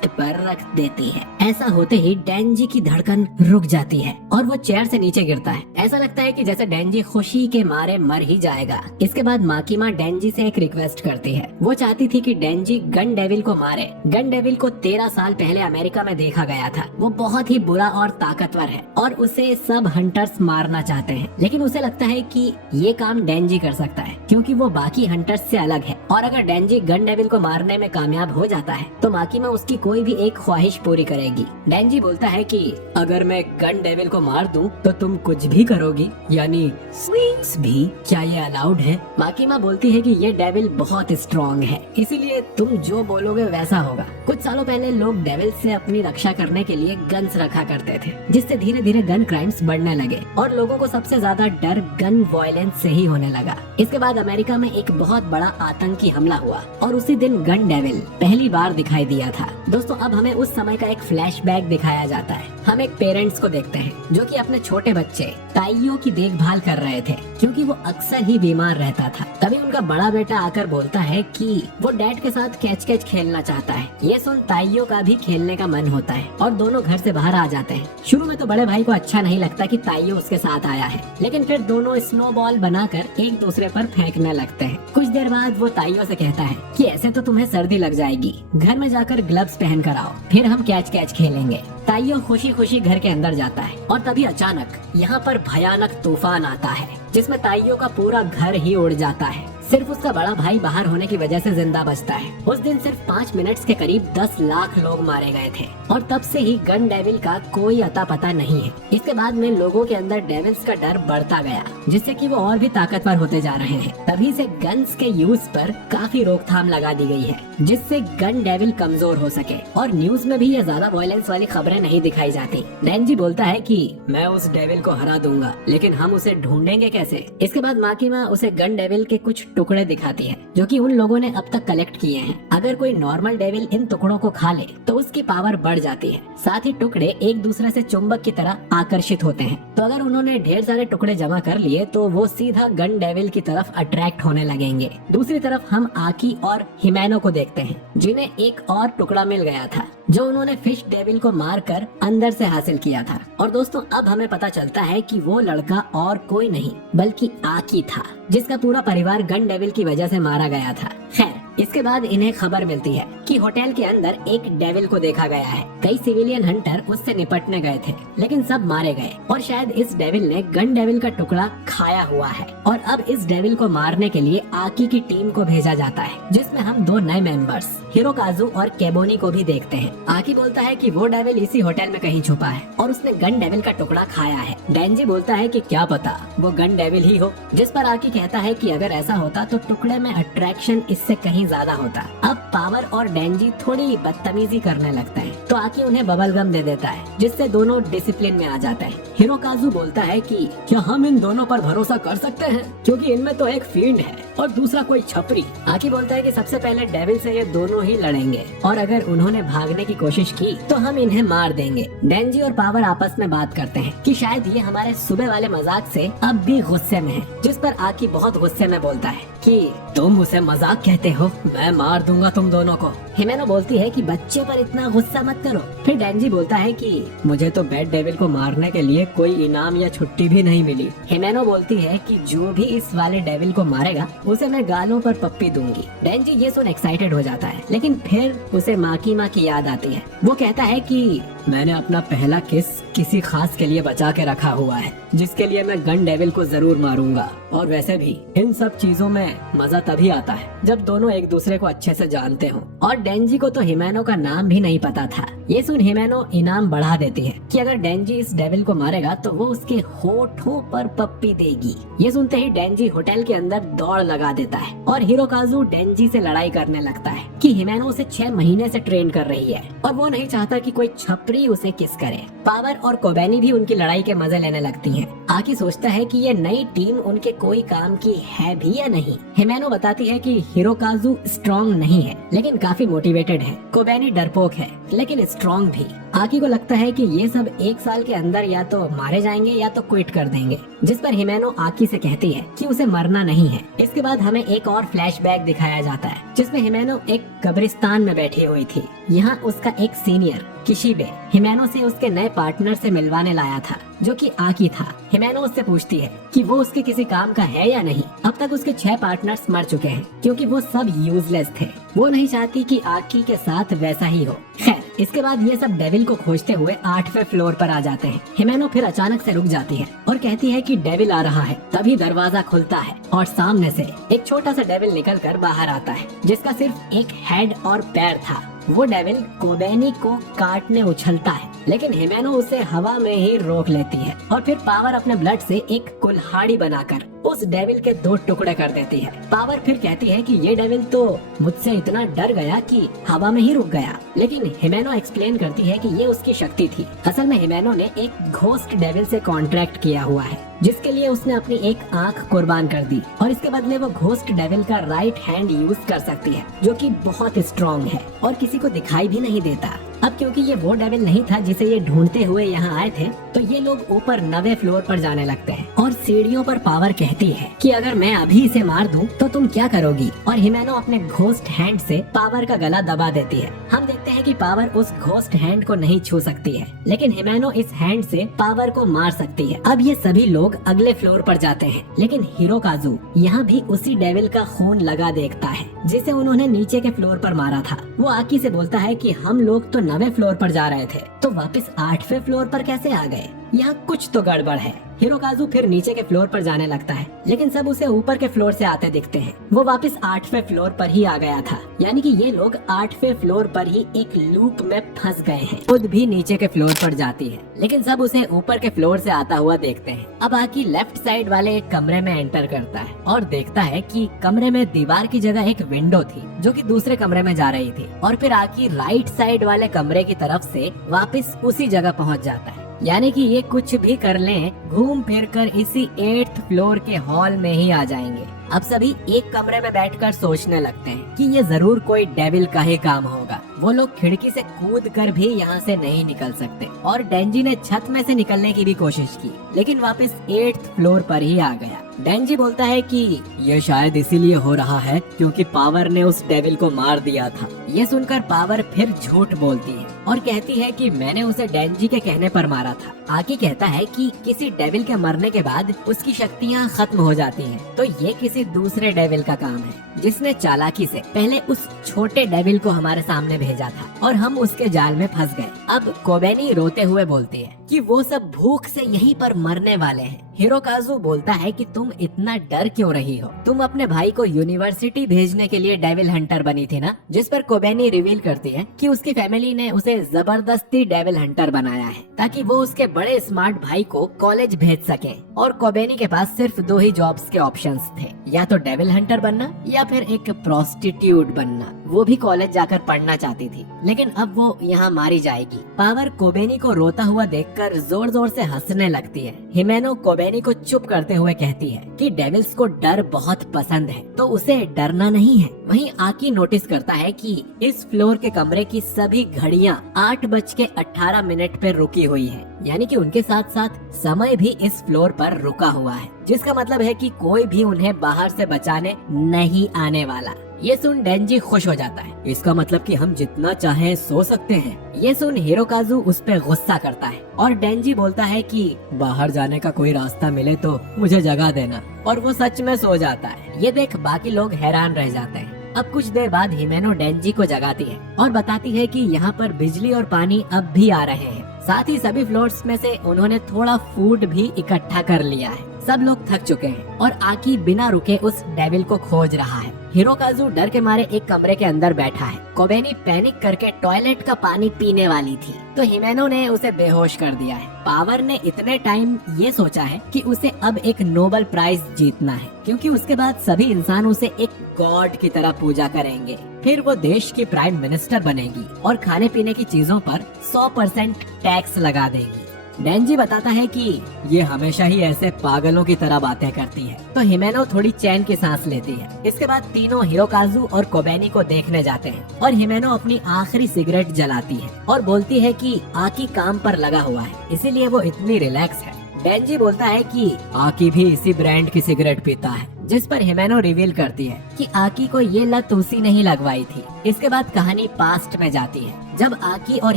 चेस्ट पर रख देती है। ऐसा होते ही डेंजी की धड़कन रुक जाती है और वो चेयर से नीचे गिरता है। ऐसा लगता है कि जैसे डेंजी खुशी के मारे मर ही जाएगा। इसके बाद माकीमा डेंजी से एक रिक्वेस्ट करती है। वो चाहती थी कि डेंजी गन डेविल को मारे। गन डेविल को 13 साल पहले अमेरिका में देखा गया था। वो बहुत ही बुरा और ताकतवर है और उसे सब हंटर्स मारना चाहते हैं, लेकिन उसे लगता है कि ये काम डेंजी कर सकता है क्योंकि वो बाकी हंटर्स से अलग है। और अगर डेंजी गन डेविल को मारने में कामयाब हो जाता है तो माकीमा उसकी कोई भी एक ख्वाहिश पूरी करेगी। डेंजी बोलता है कि अगर मैं गन डेविल को मार दूं तो तुम कुछ भी करोगी, यानी स्विंग्स भी। क्या ये अलाउड है? माकीमा बोलती है कि ये डेविल बहुत स्ट्रॉन्ग है, इसीलिए तुम जो बोलोगे वैसा होगा। कुछ सालों पहले लोग डेविल से अपनी रक्षा करने के लिए गन्स रखा करते थे, जिससे धीरे धीरे गन क्राइम्स बढ़ने लगे और लोगों को सबसे ज्यादा डर गन वायलेंस से ही होने लगा। इसके बाद अमेरिका में एक बहुत बड़ा आतंकी हमला हुआ और उसी दिन गन डेविल पहली बार दिखाई दिया था। दोस्तों, अब हमें उस समय का एक फ्लैशबैक दिखाया जाता है। हम एक पेरेंट्स को देखते हैं जो कि अपने छोटे बच्चे ताइयो की देखभाल कर रहे थे क्योंकि वो अक्सर ही बीमार रहता था। तभी उनका बड़ा बेटा आकर बोलता है कि वो डैड के साथ कैच कैच खेलना चाहता है। ये सुन ताइयो का भी खेलने का मन होता है और दोनों घर से बाहर आ जाते हैं। शुरू में तो बड़े भाई को अच्छा नहीं लगता कि ताइयो उसके साथ आया है, लेकिन फिर दोनों स्नोबॉल बनाकर एक दूसरे पर फेंकने लगते हैं। कुछ देर बाद वो ताइयो से कहता है कि ऐसे तो तुम्हें सर्दी लग जाएगी, घर में जाकर ग्लव्स पहन कर आओ, फिर हम कैच कैच खेलेंगे। ताइयो खुशी खुशी घर के अंदर जाता है और तभी अचानक यहाँ पर भयानक तूफान आता है जिसमें ताइयो का पूरा घर ही उड़ जाता है। सिर्फ उसका बड़ा भाई बाहर होने की वजह से जिंदा बचता है। उस दिन सिर्फ 5 मिनट्स के करीब 10 लाख लोग मारे गए थे और तब से ही गन डेविल का कोई अता पता नहीं है। इसके बाद में लोगों के अंदर डेविल्स का डर बढ़ता गया, जिससे कि वो और भी ताकतवर होते जा रहे हैं। तभी से गन्स के यूज पर काफी रोकथाम लगा दी गई है, जिससे गन डेविल कमजोर हो सके और न्यूज में भी ये ज्यादा वायलेंस वाली खबरें नहीं दिखाई जाती। डेंजी बोलता है कि मैं उस डेविल को हरा दूंगा, लेकिन हम उसे ढूंढेंगे कैसे? इसके बाद माकीमा उसे गन डेविल के कुछ टुकड़े दिखाती है जो कि उन लोगों ने अब तक कलेक्ट किए हैं। अगर कोई नॉर्मल डेविल इन टुकड़ों को खा ले तो उसकी पावर बढ़ जाती है। साथ ही टुकड़े एक दूसरे से चुंबक की तरह आकर्षित होते हैं, तो अगर उन्होंने ढेर सारे टुकड़े जमा कर लिए तो वो सीधा गन डेविल की तरफ अट्रैक्ट होने लगेंगे। दूसरी तरफ हम आकी और हिमेनो को देखते हैं, जिन्हें एक और टुकड़ा मिल गया था जो उन्होंने फिश डेविल को मारकर अंदर से हासिल किया था। और दोस्तों, अब हमें पता चलता है कि वो लड़का और कोई नहीं बल्कि आकी था, जिसका पूरा परिवार गन डेविल की वजह से मारा गया था। खैर, इसके बाद इन्हें खबर मिलती है कि होटल के अंदर एक डेविल को देखा गया है। कई सिविलियन हंटर उससे निपटने गए थे, लेकिन सब मारे गए और शायद इस डेविल ने गन डेविल का टुकड़ा खाया हुआ है। और अब इस डेविल को मारने के लिए आकी की टीम को भेजा जाता है, जिसमें हम 2 नए मेंबर्स हिरोकाजू और केबोनी को भी देखते हैं। आकी बोलता है कि वो डेविल इसी होटल में कहीं छुपा है और उसने गन डेविल का टुकड़ा खाया है। डेंजी बोलता है कि क्या पता वो गन डेविल ही हो, जिस पर आकी कहता है कि अगर ऐसा होता तो टुकड़े में अट्रैक्शन इससे कहीं ज्यादा होता। अब पावर और डेंजी थोड़ी बदतमीजी करने लगता है, तो आकी उन्हें बबल गम दे देता है, जिससे दोनों डिसिप्लिन में आ जाते हैं। हिरोकाजू बोलता है कि क्या हम इन दोनों पर भरोसा कर सकते हैं, क्योंकि इनमें तो एक फील्ड है और दूसरा कोई छपरी। आकी बोलता है कि सबसे पहले डेविल से ये दोनों ही लड़ेंगे और अगर उन्होंने भागने की कोशिश की तो हम इन्हें मार देंगे। डेंजी और पावर आपस में बात करते हैं कि शायद ये हमारे सुबह वाले मजाक से अब भी गुस्से में है, जिस पर आकी बहुत गुस्से में बोलता है कि तुम उसे मजाक कहते हो, मैं मार दूंगा तुम दोनों को। हिमेनो बोलती है कि बच्चे पर इतना गुस्सा मत करो। फिर डेंजी बोलता है कि मुझे तो बैड डेविल को मारने के लिए कोई इनाम या छुट्टी भी नहीं मिली। हिमेनो बोलती है कि जो भी इस वाले डेविल को मारेगा उसे मैं गालों पर पप्पी दूंगी। डेंजी ये सुन एक्साइटेड हो जाता है, लेकिन फिर उसे माकीमा की याद आती है। वो कहता है कि मैंने अपना पहला किस किसी खास के लिए बचा के रखा हुआ है, जिसके लिए मैं गन डेविल को जरूर मारूंगा। और वैसे भी इन सब चीजों में मजा तभी आता है जब दोनों एक दूसरे को अच्छे से जानते हो। और डेंजी को तो हिमेनो का नाम भी नहीं पता था। ये सुन हिमेनो इनाम बढ़ा देती है कि अगर डेंजी इस डेविल को मारेगा तो वो उसके होठों पर पप्पी देगी। ये सुनते ही डेंजी होटल के अंदर दौड़ लगा देता है और हिरोकाजू डेंजी से लड़ाई करने लगता है कि हिमेनो उसे 6 महीने से ट्रेन कर रही है और वो नहीं चाहता कि कोई छपरी उसे किस करे। पावर और कोबैनी भी उनकी लड़ाई के मजे लेने लगती हैं। आकी सोचता है कि ये नई टीम उनके कोई काम की है भी या नहीं। हिमेनो बताती है कि हिरोकाजू स्ट्रॉन्ग नहीं है, लेकिन काफी मोटिवेटेड है। कोबैनी डरपोक है, लेकिन स्ट्रॉन्ग भी। आकी को लगता है कि ये सब 1 साल के अंदर या तो मारे जाएंगे या तो क्विट कर देंगे, जिस पर हिमेनो आकी से कहती है कि उसे मरना नहीं है। इसके बाद हमें एक और फ्लैशबैक दिखाया जाता है जिसमें हिमेनो एक कब्रिस्तान में बैठी हुई थी। यहाँ उसका एक सीनियर किशिबे हिमेनो से उसके नए पार्टनर से मिलवाने लाया था जो कि आकी था। हिमेनो उससे पूछती है कि वो उसके किसी काम का है या नहीं। अब तक उसके 6 पार्टनर्स मर चुके हैं क्योंकि वो सब यूजलेस थे। वो नहीं चाहती कि आकी के साथ वैसा ही हो। खैर, इसके बाद ये सब डेविल को खोजते हुए 8वें फ्लोर पर आ जाते हैं। हिमेनो फिर अचानक से रुक जाती है और कहती है कि डेविल आ रहा है। तभी दरवाजा खुलता है और सामने से एक छोटा सा डेविल निकलकर बाहर आता है जिसका सिर्फ एक हेड और पैर था। वो डेविल कोबेनी को काटने उछलता है, लेकिन हिमेनो उसे हवा में ही रोक लेती है और फिर पावर अपने ब्लड से एक कुल्हाड़ी बनाकर उस डेविल के 2 टुकड़े कर देती है। पावर फिर कहती है कि ये डेविल तो मुझसे इतना डर गया कि हवा में ही रुक गया, लेकिन हिमेनो एक्सप्लेन करती है कि ये उसकी शक्ति थी। असल में हिमेनो ने एक घोस्ट डेविल से कॉन्ट्रैक्ट किया हुआ है जिसके लिए उसने अपनी एक आंख कुर्बान कर दी और इसके बदले वो घोस्ट डेविल का राइट हैंड यूज कर सकती है जो कि बहुत स्ट्रॉन्ग है और किसी को दिखाई भी नहीं देता। अब क्योंकि ये वो डेविल नहीं था जिसे ये ढूंढते हुए यहाँ आए थे, तो ये लोग ऊपर 9वें फ्लोर पर जाने लगते हैं और सीढ़ियों पर पावर कहती है कि अगर मैं अभी इसे मार दूं तो तुम क्या करोगी। और हिमेनो अपने घोस्ट हैंड से पावर का गला दबा देती है। हम देखते हैं कि पावर उस घोस्ट हैंड को नहीं छू सकती है, लेकिन हिमेनो इस हैंड से पावर को मार सकती है। अब ये सभी लोग अगले फ्लोर पर जाते हैं, लेकिन हिरोकाज़ु यहाँ भी उसी डेविल का खून लगा देखता है जिसे उन्होंने नीचे के फ्लोर पर मारा था। वो आकी से बोलता है कि हम लोग तो 9वें फ्लोर पर जा रहे थे, तो वापस 8वें फ्लोर पर कैसे आ गए। यहाँ कुछ तो गड़बड़ है। हिरोकाज़ु फिर नीचे के फ्लोर पर जाने लगता है, लेकिन सब उसे ऊपर के फ्लोर से आते दिखते हैं। वो वापस 8वें फ्लोर पर ही आ गया था, यानी कि ये लोग 8वें फ्लोर पर ही एक लूप में फंस गए हैं। खुद भी नीचे के फ्लोर पर जाती है, लेकिन सब उसे ऊपर के फ्लोर से आता हुआ देखते हैं। अब आकी लेफ्ट साइड वाले एक कमरे में एंटर करता है और देखता है कि कमरे में दीवार की जगह एक विंडो थी जो कि दूसरे कमरे में जा रही थी। और फिर आकी राइट साइड वाले कमरे की तरफ से वापस उसी जगह पहुंच जाता है, यानी कि ये कुछ भी कर लें, घूम फिर कर इसी 8th फ्लोर के हॉल में ही आ जाएंगे। अब सभी एक कमरे में बैठकर सोचने लगते हैं कि ये जरूर कोई डेविल का ही काम होगा। वो लोग खिड़की से कूद कर भी यहाँ से नहीं निकल सकते और डेंजी ने छत में से निकलने की भी कोशिश की, लेकिन वापस 8th फ्लोर पर ही आ गया। डेंजी बोलता है कि ये शायद इसीलिए हो रहा है क्योंकि पावर ने उस डेविल को मार दिया था। ये सुनकर पावर फिर झूठ बोलती है और कहती है कि मैंने उसे डेंजी के कहने पर मारा था। आकी कहता है कि किसी डेविल के मरने के बाद उसकी शक्तियाँ खत्म हो जाती हैं, तो ये किसी दूसरे डेविल का काम है जिसने चालाकी से पहले उस छोटे डेविल को हमारे सामने भेजा था और हम उसके जाल में फंस गए। अब कोबेनी रोते हुए बोलती है कि वो सब भूख से यहीं पर मरने वाले हैं। हिरोकाज़ु बोलता है कि तुम इतना डर क्यों रही हो, तुम अपने भाई को यूनिवर्सिटी भेजने के लिए डेविल हंटर बनी थी ना। जिस पर कोबेनी रिवील करती है कि उसकी फैमिली ने उसे जबरदस्ती डेविल हंटर बनाया है ताकि वो उसके बड़े स्मार्ट भाई को कॉलेज भेज सके। और कोबेनी के पास सिर्फ 2 ही जॉब्स के ऑप्शंस थे, या तो डेविल हंटर बनना या फिर एक प्रोस्टिट्यूट बनना। वो भी कॉलेज जाकर पढ़ना चाहती थी, लेकिन अब वो यहाँ मारी जाएगी। पावर कोबेनी को रोता हुआ देखकर जोर जोर से हंसने लगती है। हिमेनो कोबेनी को चुप करते हुए कहती है कि डेविल्स को डर बहुत पसंद है, तो उसे डरना नहीं है। वहीं आकी नोटिस करता है कि इस फ्लोर के कमरे की सभी घड़ियां 8:18 पे रुकी हुई है, यानी कि उनके साथ साथ समय भी इस फ्लोर पर रुका हुआ है, जिसका मतलब है कि कोई भी उन्हें बाहर से बचाने नहीं आने वाला। ये सुन डेंजी खुश हो जाता है, इसका मतलब कि हम जितना चाहें सो सकते हैं। ये सुन हिरोकाज़ु उस पे गुस्सा करता है और डेंजी बोलता है कि बाहर जाने का कोई रास्ता मिले तो मुझे जगा देना, और वो सच में सो जाता है। ये देख बाकी लोग हैरान रह जाते हैं। अब कुछ देर बाद हिमेनो डेंजी को जगाती है और बताती है कि यहाँ पर बिजली और पानी अब भी आ रहे हैं। साथ ही सभी फ्लोर्स में से उन्होंने थोड़ा फूड भी इकट्ठा कर लिया है। सब लोग थक चुके हैं और आकी बिना रुके उस डेविल को खोज रहा है। हिरोकाज़ु डर के मारे एक कमरे के अंदर बैठा है। कोबेनी पैनिक करके टॉयलेट का पानी पीने वाली थी, तो हिमेनो ने उसे बेहोश कर दिया है। पावर ने इतने टाइम ये सोचा है कि उसे अब एक नोबेल प्राइज जीतना है, क्योंकि उसके बाद सभी इंसान उसे एक गॉड की तरह पूजा करेंगे। फिर वो देश की प्राइम मिनिस्टर बनेगी और खाने पीने की चीजों पर 100% टैक्स लगा देगी। डेंजी बताता है कि ये हमेशा ही ऐसे पागलों की तरह बातें करती है। तो हिमेनो थोड़ी चैन की सांस लेती है। इसके बाद तीनों हिरोकाजु और कोबेनी को देखने जाते हैं और हिमेनो अपनी आखिरी सिगरेट जलाती है और बोलती है कि आकी काम पर लगा हुआ है, इसीलिए वो इतनी रिलैक्स है। डेंजी बोलता है कि आकी भी इसी ब्रांड की सिगरेट पीता है, जिस पर हिमेनो रिवील करती है कि आकी को ये लत उसी ने ही लगवाई थी। इसके बाद कहानी पास्ट में जाती है, जब आकी और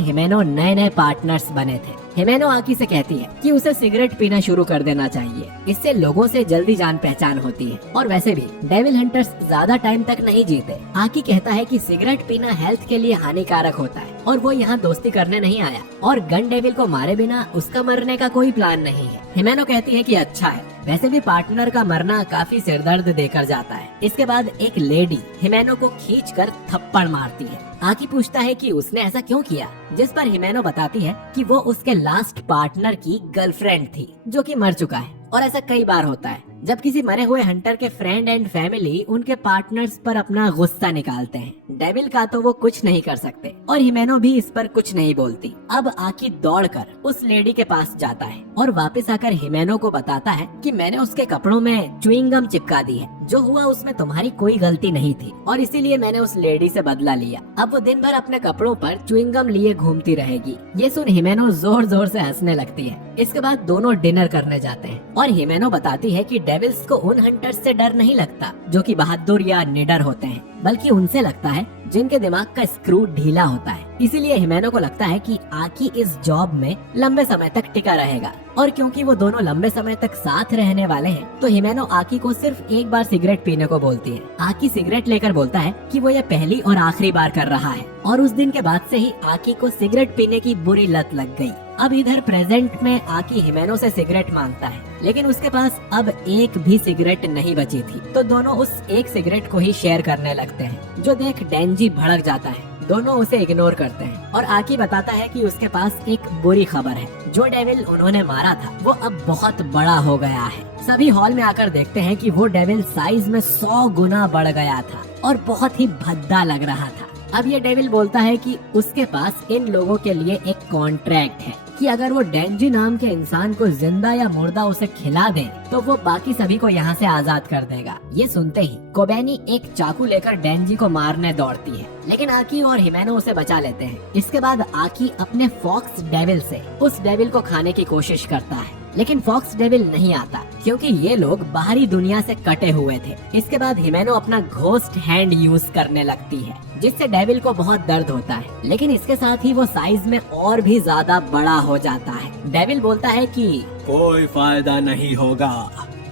हिमेनो नए नए पार्टनर्स बने थे। हिमेनो आकी से कहती है कि उसे सिगरेट पीना शुरू कर देना चाहिए, इससे लोगों से जल्दी जान पहचान होती है और वैसे भी डेविल हंटर्स ज्यादा टाइम तक नहीं जीते। आकी कहता है कि सिगरेट पीना हेल्थ के लिए हानिकारक होता है और वो यहाँ दोस्ती करने नहीं आया और गन डेविल को मारे बिना उसका मरने का कोई प्लान नहीं है। हिमेनो कहती है कि अच्छा है, वैसे भी पार्टनर का मरना काफी सिरदर्द देकर जाता है। इसके बाद एक लेडी हिमेनो को खींचकर थप्पड़ मारती है। आकी पूछता है कि उसने ऐसा क्यों किया, जिस पर हिमेनो बताती है कि वो उसके लास्ट पार्टनर की गर्लफ्रेंड थी जो कि मर चुका है और ऐसा कई बार होता है जब किसी मरे हुए हंटर के फ्रेंड एंड फैमिली उनके पार्टनर्स पर अपना गुस्सा निकालते हैं। डेविल का तो वो कुछ नहीं कर सकते और हिमेनो भी इस पर कुछ नहीं बोलती। अब आकी दौड़कर उस लेडी के पास जाता है और वापस आकर हिमेनो को बताता है कि मैंने उसके कपड़ों में च्युइंग गम चिपका दी है, जो हुआ उसमें तुम्हारी कोई गलती नहीं थी और इसीलिए मैंने उस लेडी से बदला लिया। अब वो दिन भर अपने कपड़ों पर च्युइंग गम लिए घूमती रहेगी। ये सुन हिमेनो जोर जोर से हंसने लगती है। इसके बाद दोनों डिनर करने जाते हैं और हिमेनो बताती है कि डेविल्स को उन हंटर्स से डर नहीं लगता जो कि बहादुर या निडर होते हैं, बल्कि उनसे लगता है जिनके दिमाग का स्क्रू ढीला होता है। इसीलिए हिमेनो को लगता है कि आकी इस जॉब में लंबे समय तक टिका रहेगा और क्योंकि वो दोनों लंबे समय तक साथ रहने वाले हैं तो हिमेनो आकी को सिर्फ एक बार सिगरेट पीने को बोलती है। आकी सिगरेट लेकर बोलता है कि वो ये पहली और आखिरी बार कर रहा है और उस दिन के बाद से ही आकी को सिगरेट पीने की बुरी लत लग गई। अब इधर प्रेजेंट में आकी हिमेनो से सिगरेट मांगता है, लेकिन उसके पास अब एक भी सिगरेट नहीं बची थी, तो दोनों उस एक सिगरेट को ही शेयर करने लगते हैं, जो देख डेंजी भड़क जाता है। दोनों उसे इग्नोर करते हैं और आकी बताता है कि उसके पास एक बुरी खबर है, जो डेविल उन्होंने मारा था वो अब बहुत बड़ा हो गया है। सभी हॉल में आकर देखते हैं कि वो डेविल साइज में 100 गुना बढ़ गया था और बहुत ही भद्दा लग रहा था। अब ये डेविल बोलता है कि उसके पास इन लोगों के लिए एक कॉन्ट्रैक्ट है कि अगर वो डेंजी नाम के इंसान को जिंदा या मुर्दा उसे खिला दे तो वो बाकी सभी को यहाँ से आजाद कर देगा। ये सुनते ही कोबेनी एक चाकू लेकर डेंजी को मारने दौड़ती है, लेकिन आकी और हिमेनो उसे बचा लेते हैं। इसके बाद आकी अपने फॉक्स डेविल से उस डेविल को खाने की कोशिश करता है, लेकिन फॉक्स डेविल नहीं आता क्योंकि ये लोग बाहरी दुनिया से कटे हुए थे। इसके बाद हिमेनो अपना घोस्ट हैंड यूज करने लगती है, जिससे डेविल को बहुत दर्द होता है, लेकिन इसके साथ ही वो साइज में और भी ज्यादा बड़ा हो जाता है। डेविल बोलता है कि कोई फायदा नहीं होगा,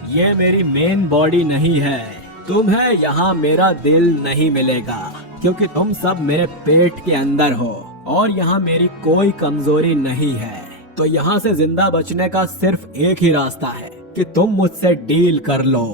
ये मेरी मेन बॉडी नहीं है, तुम्हें यहाँ मेरा दिल नहीं मिलेगा क्योंकि तुम सब मेरे पेट के अंदर हो और यहाँ मेरी कोई कमजोरी नहीं है। तो यहाँ से जिंदा बचने का सिर्फ एक ही रास्ता है कि तुम मुझसे डील कर लो।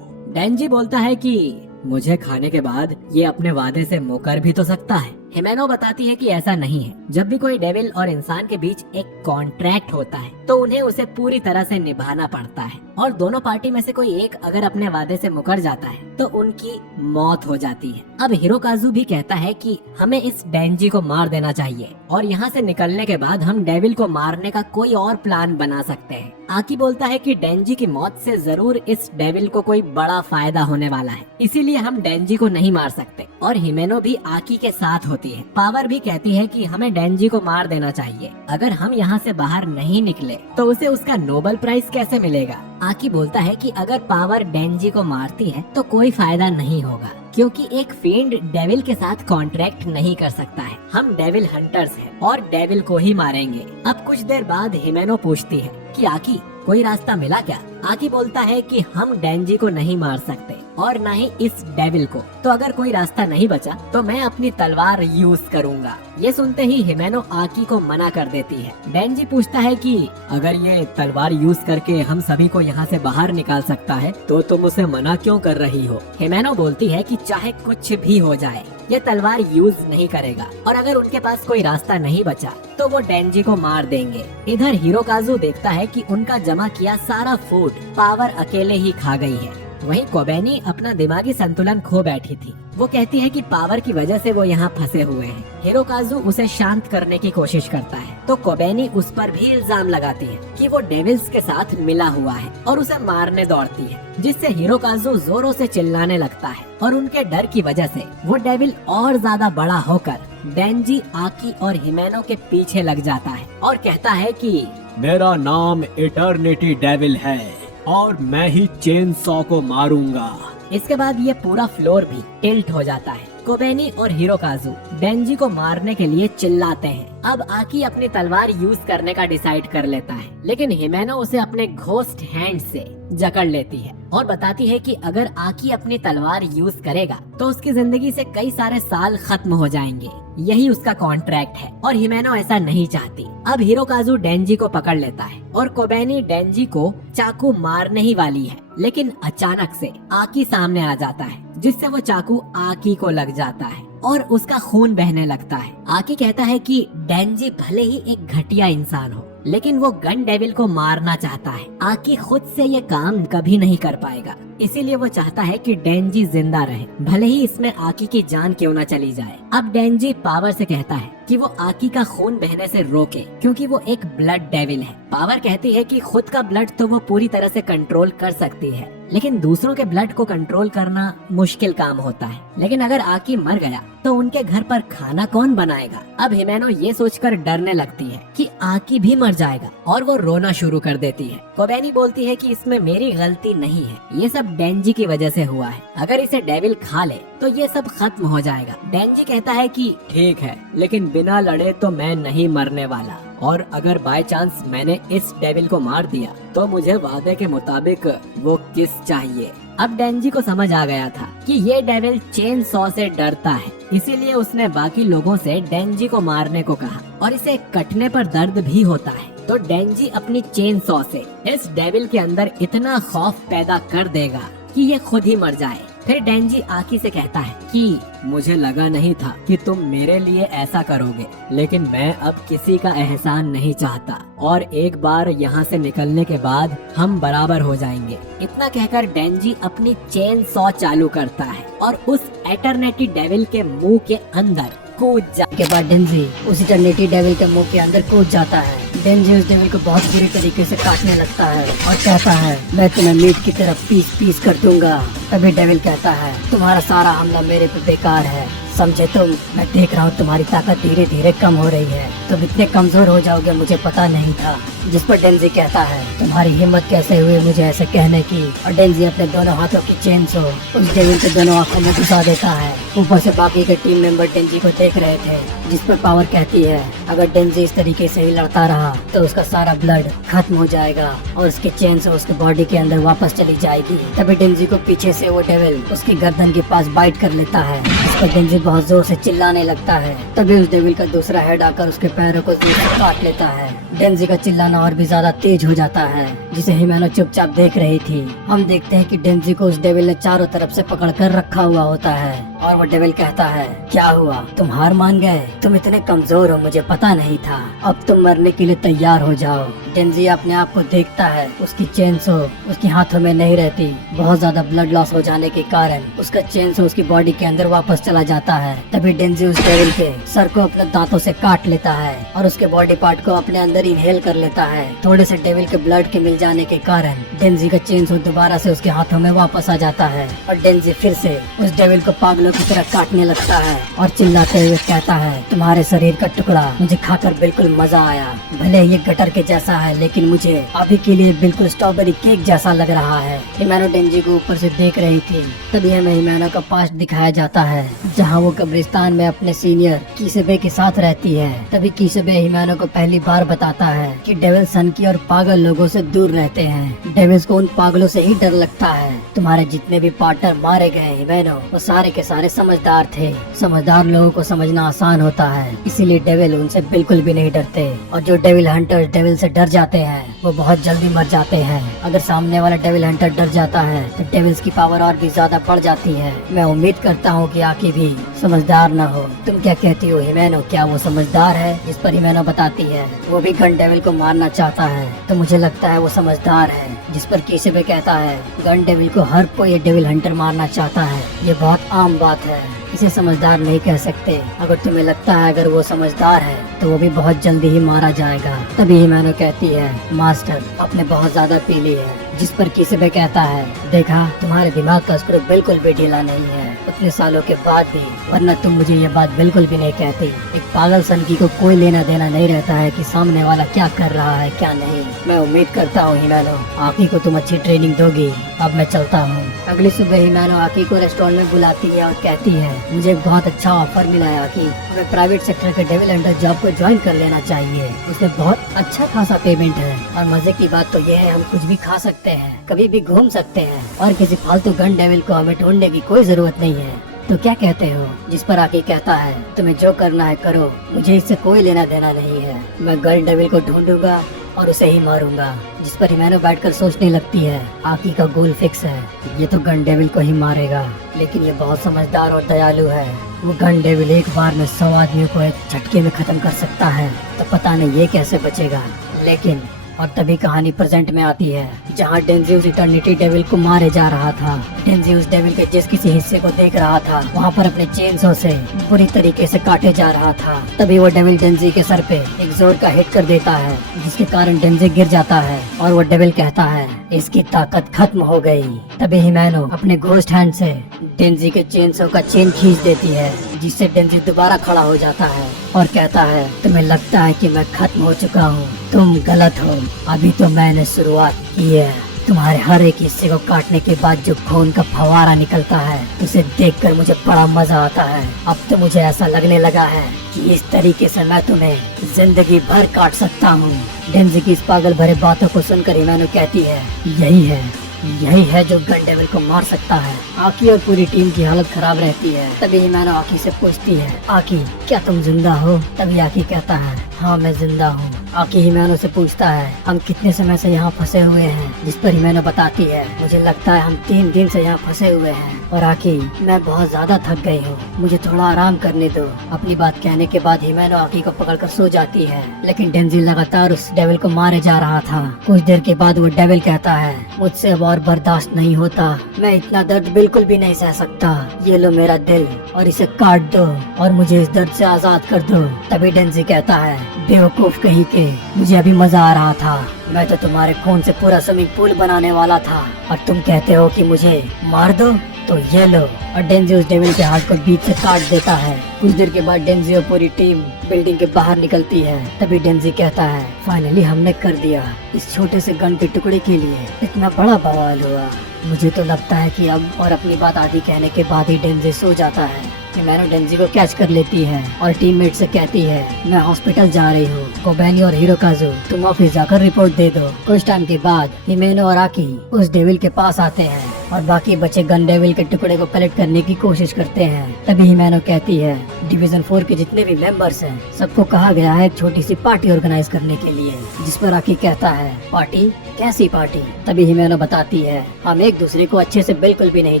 डेंजी बोलता है कि मुझे खाने के बाद ये अपने वादे से मुकर भी तो सकता है। हिमेनो बताती है कि ऐसा नहीं है। जब भी कोई डेविल और इंसान के बीच एक कॉन्ट्रैक्ट होता है तो उन्हें उसे पूरी तरह से निभाना पड़ता है और दोनों पार्टी में से कोई एक अगर अपने वादे से मुकर जाता है तो उनकी मौत हो जाती है। अब हिरोकाजु भी कहता है कि हमें इस डेंजी को मार देना चाहिए और यहाँ से निकलने के बाद हम डेविल को मारने का कोई और प्लान बना सकते हैं। आकी बोलता है कि डेंजी की मौत से जरूर इस डेविल को कोई बड़ा फायदा होने वाला है, इसीलिए हम डेंजी को नहीं मार सकते और हिमेनो भी आकी के साथ होती है। पावर भी कहती है कि हमें डेंजी को मार देना चाहिए, अगर हम यहाँ से बाहर नहीं निकले तो उसे उसका नोबेल प्राइज कैसे मिलेगा। आकी बोलता है कि अगर पावर डेंजी को मारती है तो कोई फायदा नहीं होगा क्योंकि एक फील्ड डेविल के साथ कॉन्ट्रैक्ट नहीं कर सकता है। हम डेविल हंटर्स हैं और डेविल को ही मारेंगे। अब कुछ देर बाद हिमेनो पूछती है कि आकी कोई रास्ता मिला क्या। आकी बोलता है कि हम डेंजी को नहीं मार सकते और न ही इस डेविल को, तो अगर कोई रास्ता नहीं बचा तो मैं अपनी तलवार यूज करूंगा। ये सुनते ही हिमेनो आकी को मना कर देती है। डेंजी पूछता है कि अगर ये तलवार यूज करके हम सभी को यहाँ से बाहर निकाल सकता है तो तुम उसे मना क्यों कर रही हो। हिमेनो बोलती है कि चाहे कुछ भी हो जाए ये तलवार यूज नहीं करेगा और अगर उनके पास कोई रास्ता नहीं बचा तो वो डेंजी को मार देंगे। इधर हिरोकाजु देखता है कि उनका जमा किया सारा फूड पावर अकेले ही खा गई है। वहीं कोबेनी अपना दिमागी संतुलन खो बैठी थी। वो कहती है कि पावर की वजह से वो यहाँ फंसे हुए हैं। हिरोकाज़ु उसे शांत करने की कोशिश करता है तो कोबेनी उस पर भी इल्जाम लगाती है कि वो डेविल्स के साथ मिला हुआ है और उसे मारने दौड़ती है, जिससे हिरोकाज़ु जोरों से चिल्लाने लगता है और उनके डर की वजह से वो डेविल और ज्यादा बड़ा होकर डेंजी, आकी और हिमेनो के पीछे लग जाता है और कहता है कि मेरा नाम इटर्निटी डेविल है और मैं ही चेन सॉ को मारूंगा। इसके बाद ये पूरा फ्लोर भी टिल्ट हो जाता है। कोबेनी और हिरोकाज़ु डेंजी को मारने के लिए चिल्लाते हैं। अब आकी अपनी तलवार यूज करने का डिसाइड कर लेता है, लेकिन हिमेनो उसे अपने घोस्ट हैंड से जकड़ लेती है और बताती है कि अगर आकी अपनी तलवार यूज करेगा तो उसकी जिंदगी से कई सारे साल खत्म हो जाएंगे। यही उसका कॉन्ट्रैक्ट है और हिमेनो ऐसा नहीं चाहती। अब हिरोकाज़ु डेंजी को पकड़ लेता है और कोबेनी डेंजी को चाकू मारने ही वाली है, लेकिन अचानक से आकी सामने आ जाता है, जिससे वो चाकू आकी को लग जाता है और उसका खून बहने लगता है। आकी कहता है कि डेंजी भले ही एक घटिया इंसान हो, लेकिन वो गन डेविल को मारना चाहता है। आकी खुद से ये काम कभी नहीं कर पाएगा, इसीलिए वो चाहता है कि डेंजी जिंदा रहे, भले ही इसमें आकी की जान क्यों न चली जाए। अब डेंजी पावर से कहता है कि वो आकी का खून बहने से रोके, क्योंकि वो एक ब्लड डेविल है। पावर कहती है कि खुद का ब्लड तो वो पूरी तरह से कंट्रोल कर सकती है, लेकिन दूसरों के ब्लड को कंट्रोल करना मुश्किल काम होता है। लेकिन अगर आकी मर गया तो उनके घर पर खाना कौन बनाएगा। अब हिमेनो ये सोचकर डरने लगती है कि आकी भी मर जाएगा और वो रोना शुरू कर देती है। कोबेनी बोलती है कि इसमें मेरी गलती नहीं है, ये सब डेंजी की वजह से हुआ है। अगर इसे डेविल खा ले तो ये सब खत्म हो जाएगा। डेंजी कहता है कि ठीक है, लेकिन बिना लड़े तो मैं नहीं मरने वाला, और अगर बाय चांस मैंने इस डेविल को मार दिया तो मुझे वादे के मुताबिक वो किस चाहिए। अब डेंजी को समझ आ गया था कि ये डेविल चेन सॉ से डरता है, इसीलिए उसने बाकी लोगों से डेंजी को मारने को कहा और इसे कटने पर दर्द भी होता है। तो डेंजी अपनी चेन सॉ से इस डेविल के अंदर इतना खौफ पैदा कर देगा कि ये खुद ही मर जाए। फिर डेंजी आकी से कहता है कि मुझे लगा नहीं था कि तुम मेरे लिए ऐसा करोगे, लेकिन मैं अब किसी का एहसान नहीं चाहता और एक बार यहाँ से निकलने के बाद हम बराबर हो जाएंगे। इतना कहकर डेंजी अपनी चेन सॉ चालू करता है और उस एटर्निटी डेविल के मुंह के अंदर कूद के बाद डेंजी उस इटर्निटी डेविल के मुंह के अंदर कूद जाता है। डेंजी उस डेविल को बहुत बुरी तरीके से काटने लगता है और कहता है मैं तुम्हें मीट की तरह पीस पीस कर दूंगा। तभी डेविल कहता है तुम्हारा सारा हमला मेरे पे बेकार है, समझे तुम। मैं देख रहा हूँ तुम्हारी ताकत धीरे धीरे कम हो रही है, तुम इतने कमजोर हो जाओगे मुझे पता नहीं था। जिस पर डेंजी कहता है तुम्हारी हिम्मत कैसे हुई मुझे ऐसे कहने की। और डेंजी अपने दोनों हाथों की चेन से उस डेविल के दोनों आंखों में घुसा देता है। ऊपर से बाकी के टीम मेंबर डेंजी को देख रहे थे, जिस पर पावर कहती है अगर डेंजी इस तरीके से ही लड़ता रहा तो उसका सारा ब्लड खत्म हो जाएगा और उसकी चेन से उसके बॉडी के अंदर वापस चली जाएगी। तभी डेंजी को पीछे से वो डेविल उसकी गर्दन के पास बाइट कर लेता है, जिस पर डेंजी बहुत जोर से चिल्लाने लगता है। तभी उस डेविल का दूसरा हेड आकर उसके पैरों को जोर से काट लेता है। डेंजी का चिल्लाना और भी ज्यादा तेज हो जाता है, जिसे हिमेनो चुपचाप देख रही थी। हम देखते हैं कि डेंजी को उस डेविल ने चारों तरफ से पकड़कर रखा हुआ होता है और वो डेविल कहता है क्या हुआ, तुम हार मान गए, तुम इतने कमजोर हो मुझे पता नहीं था, अब तुम मरने के लिए तैयार हो जाओ। डेंजी अपने आप को देखता है, उसकी चेन सो उसके हाथों में नहीं रहती। बहुत ज्यादा ब्लड लॉस हो जाने के कारण उसका चेन सो उसकी बॉडी के अंदर वापस चला जाता है। तभी डेंजी उस डेविल के सर को अपने दांतों से काट लेता है और उसके बॉडी पार्ट को अपने अंदर इनहेल कर लेता है। थोड़े से डेविल के ब्लड के मिल जाने के कारण डेंजी का चेन सो दोबारा से उसके हाथों में वापस आ जाता है और डेंजी फिर से उस डेविल को पागलों की तरह काटने लगता है और चिल्लाते हुए कहता है तुम्हारे शरीर का टुकड़ा मुझे खाकर बिल्कुल मजा आया, भले ये गटर के जैसा है लेकिन मुझे अभी के लिए बिल्कुल स्ट्रॉबेरी केक जैसा लग रहा है। हिमेनो डेंजी को ऊपर से देख रही थी। तभी हमें हिमेनो का पास्ट दिखाया जाता है, जहाँ वो कब्रिस्तान में अपने सीनियर कीसेबे के साथ रहती है। तभी कीसेबे हिमेनो को पहली बार बताता है कि डेविल सनकी और पागल लोगों से दूर रहते हैं। डेविल्स को उन पागलों से ही डर लगता है। तुम्हारे जितने भी पार्टनर मारे गए हिमेनो वो सारे के सारे सारे समझदार थे। समझदार लोगों को समझना आसान होता है, इसीलिए डेविल उनसे बिल्कुल भी नहीं डरते। और जो डेविल हंटर्स डेविल से डर जाते हैं वो बहुत जल्दी मर जाते हैं। अगर सामने वाला डेविल हंटर डर जाता है तो डेविल्स की पावर और भी ज्यादा बढ़ जाती है। मैं उम्मीद करता हूँ कि आकी भी समझदार न हो। तुम क्या कहती हो हिमेनो, क्या वो समझदार है? इस पर हिमेनो बताती है वो भी गन डेविल को मारना चाहता है, तो मुझे लगता है वो समझदार है। जिस पर किसिबे कहता है गन डेविल को हर कोई डेविल हंटर मारना चाहता है, ये बहुत आम बात है, इसे समझदार नहीं कह सकते। अगर तुम्हें लगता है अगर वो समझदार है तो वो भी बहुत जल्दी ही मारा जाएगा। तभी हिमेनो कहती है मास्टर आपने बहुत ज्यादा पी ली है। जिस पर किसिबे कहता है देखा तुम्हारे दिमाग का स्क्रू बिल्कुल भी ढीला नहीं है, उतने सालों के बाद भी, वरना तुम मुझे ये बात बिल्कुल भी नहीं कहती। एक पागल सनकी को कोई लेना देना नहीं रहता है कि सामने वाला क्या कर रहा है क्या नहीं। मैं उम्मीद करता हूँ हिमेनो आकी को तुम अच्छी ट्रेनिंग दोगी। अब मैं चलता हूँ। अगली सुबह हिमेनो आकी को रेस्टोरेंट में बुलाती है और कहती है मुझे एक बहुत अच्छा ऑफर मिला है आकी, मैं प्राइवेट सेक्टर के डेविल हंटर जॉब को ज्वाइन कर लेना चाहिए। उसमें बहुत अच्छा खासा पेमेंट है और मजे की बात तो ये है हम कुछ भी खा सकते हैं, कभी भी घूम सकते हैं और किसी फालतू गन डेविल को हमें ढूंढने की कोई जरूरत नहीं है। तो क्या कहते हो? जिस पर आकी कहता है तुम्हें जो करना है करो, मुझे इससे कोई लेना देना नहीं है। मैं गन डेविल को ढूंढूंगा और उसे ही मारूंगा। जिस पर हिमेनो बैठकर सोचने लगती है आकी का गोल फिक्स है, ये तो गन डेविल को ही मारेगा, लेकिन ये बहुत समझदार और दयालु है। वो गन डेविल एक बार में 100 आदमियों को एक झटके में खत्म कर सकता है, तो पता नहीं ये कैसे बचेगा। लेकिन और तभी कहानी प्रेजेंट में आती है जहाँ डेंजियस इटर्निटी डेविल को मारे जा रहा था। डेंजियस डेविल के जिस किसी हिस्से को देख रहा था वहाँ पर अपने चेनसो से बुरी तरीके से काटे जा रहा था। तभी वो डेविल डेंजी के सर पे एक जोर का हिट कर देता है, जिसके कारण डेंजी गिर जाता है और वो डेविल कहता है इसकी ताकत खत्म हो गई। तभी हिमेनो अपने घोस्ट हैंड से डेंजी के चेनसो का चेन खींच देती है, जिससे डेंजी दोबारा खड़ा हो जाता है और कहता है तुम्हें लगता है कि मैं खत्म हो चुका हूँ, तुम गलत हो, अभी तो मैंने शुरुआत की है। तुम्हारे हर एक हिस्से को काटने के बाद जो खून का फवारा निकलता है उसे देखकर मुझे बड़ा मजा आता है। अब तो मुझे ऐसा लगने लगा है कि इस तरीके से मैं तुम्हें जिंदगी भर काट सकता हूँ। डेंजी की इस पागल भरे बातों को सुनकर हिमेनो कहती है यही है जो गन डेविल को मार सकता है। आकी और पूरी टीम की हालत खराब रहती है। तभी हिमेनो आकी से पूछती है आकी क्या तुम जिंदा हो? तभी आकी कहता है हाँ मैं जिंदा हूँ। आकी हिमेनो से पूछता है हम कितने समय से यहाँ फंसे हुए हैं? जिस पर हिमेनो बताती है मुझे लगता है हम 3 दिन से यहाँ फंसे हुए हैं और आकी मैं बहुत ज्यादा थक गई हूँ, मुझे थोड़ा आराम करने दो। अपनी बात कहने के बाद हिमेनो आकी को पकड़कर सो जाती है, लेकिन डेंजी लगातार उस डेविल को मारे जा रहा था। कुछ देर के बाद वो डेविल कहता है मुझसे अब और बर्दाश्त नहीं होता, मैं इतना दर्द बिल्कुल भी नहीं सह सकता, ये लो मेरा दिल और इसे काट दो और मुझे इस दर्द से आजाद कर दो। तभी डेंजी कहता है बेवकूफ कहीं के, मुझे अभी मजा आ रहा था, मैं तो तुम्हारे खून से पूरा स्विमिंग पूल बनाने वाला था और तुम कहते हो कि मुझे मार दो, तो ये लो। और डेंजी उस डेविल के हाथ को बीच से काट देता है। कुछ देर के बाद डेंजी और पूरी टीम बिल्डिंग के बाहर निकलती है। तभी डेंजी कहता है फाइनली हमने कर दिया, इस छोटे से गन के टुकड़े के लिए इतना बड़ा बवाल हुआ। मुझे तो लगता है कि अब, और अपनी बात आधी कहने के बाद ही डेंजी सो जाता है। हिमेनो डेंजी को कैच कर लेती है और टीममेट से कहती है मैं हॉस्पिटल जा रही हूँ, कोबैनी और हिरोकाजु तुम ऑफिस जाकर रिपोर्ट दे दो। कुछ टाइम के बाद हिमेनो और आकी उस डेविल के पास आते हैं और बाकी बचे गन डेविल के टुकड़े को कलेक्ट करने की कोशिश करते हैं। तभी हिमेनो कहती है डिवीजन 4 के जितने भी मेंबर्स हैं सबको कहा गया है एक छोटी सी पार्टी ऑर्गेनाइज करने के लिए। जिस पर आकी कहता है पार्टी? कैसी पार्टी? तभी हिमेनो बताती है हम एक दूसरे को अच्छे से बिल्कुल भी नहीं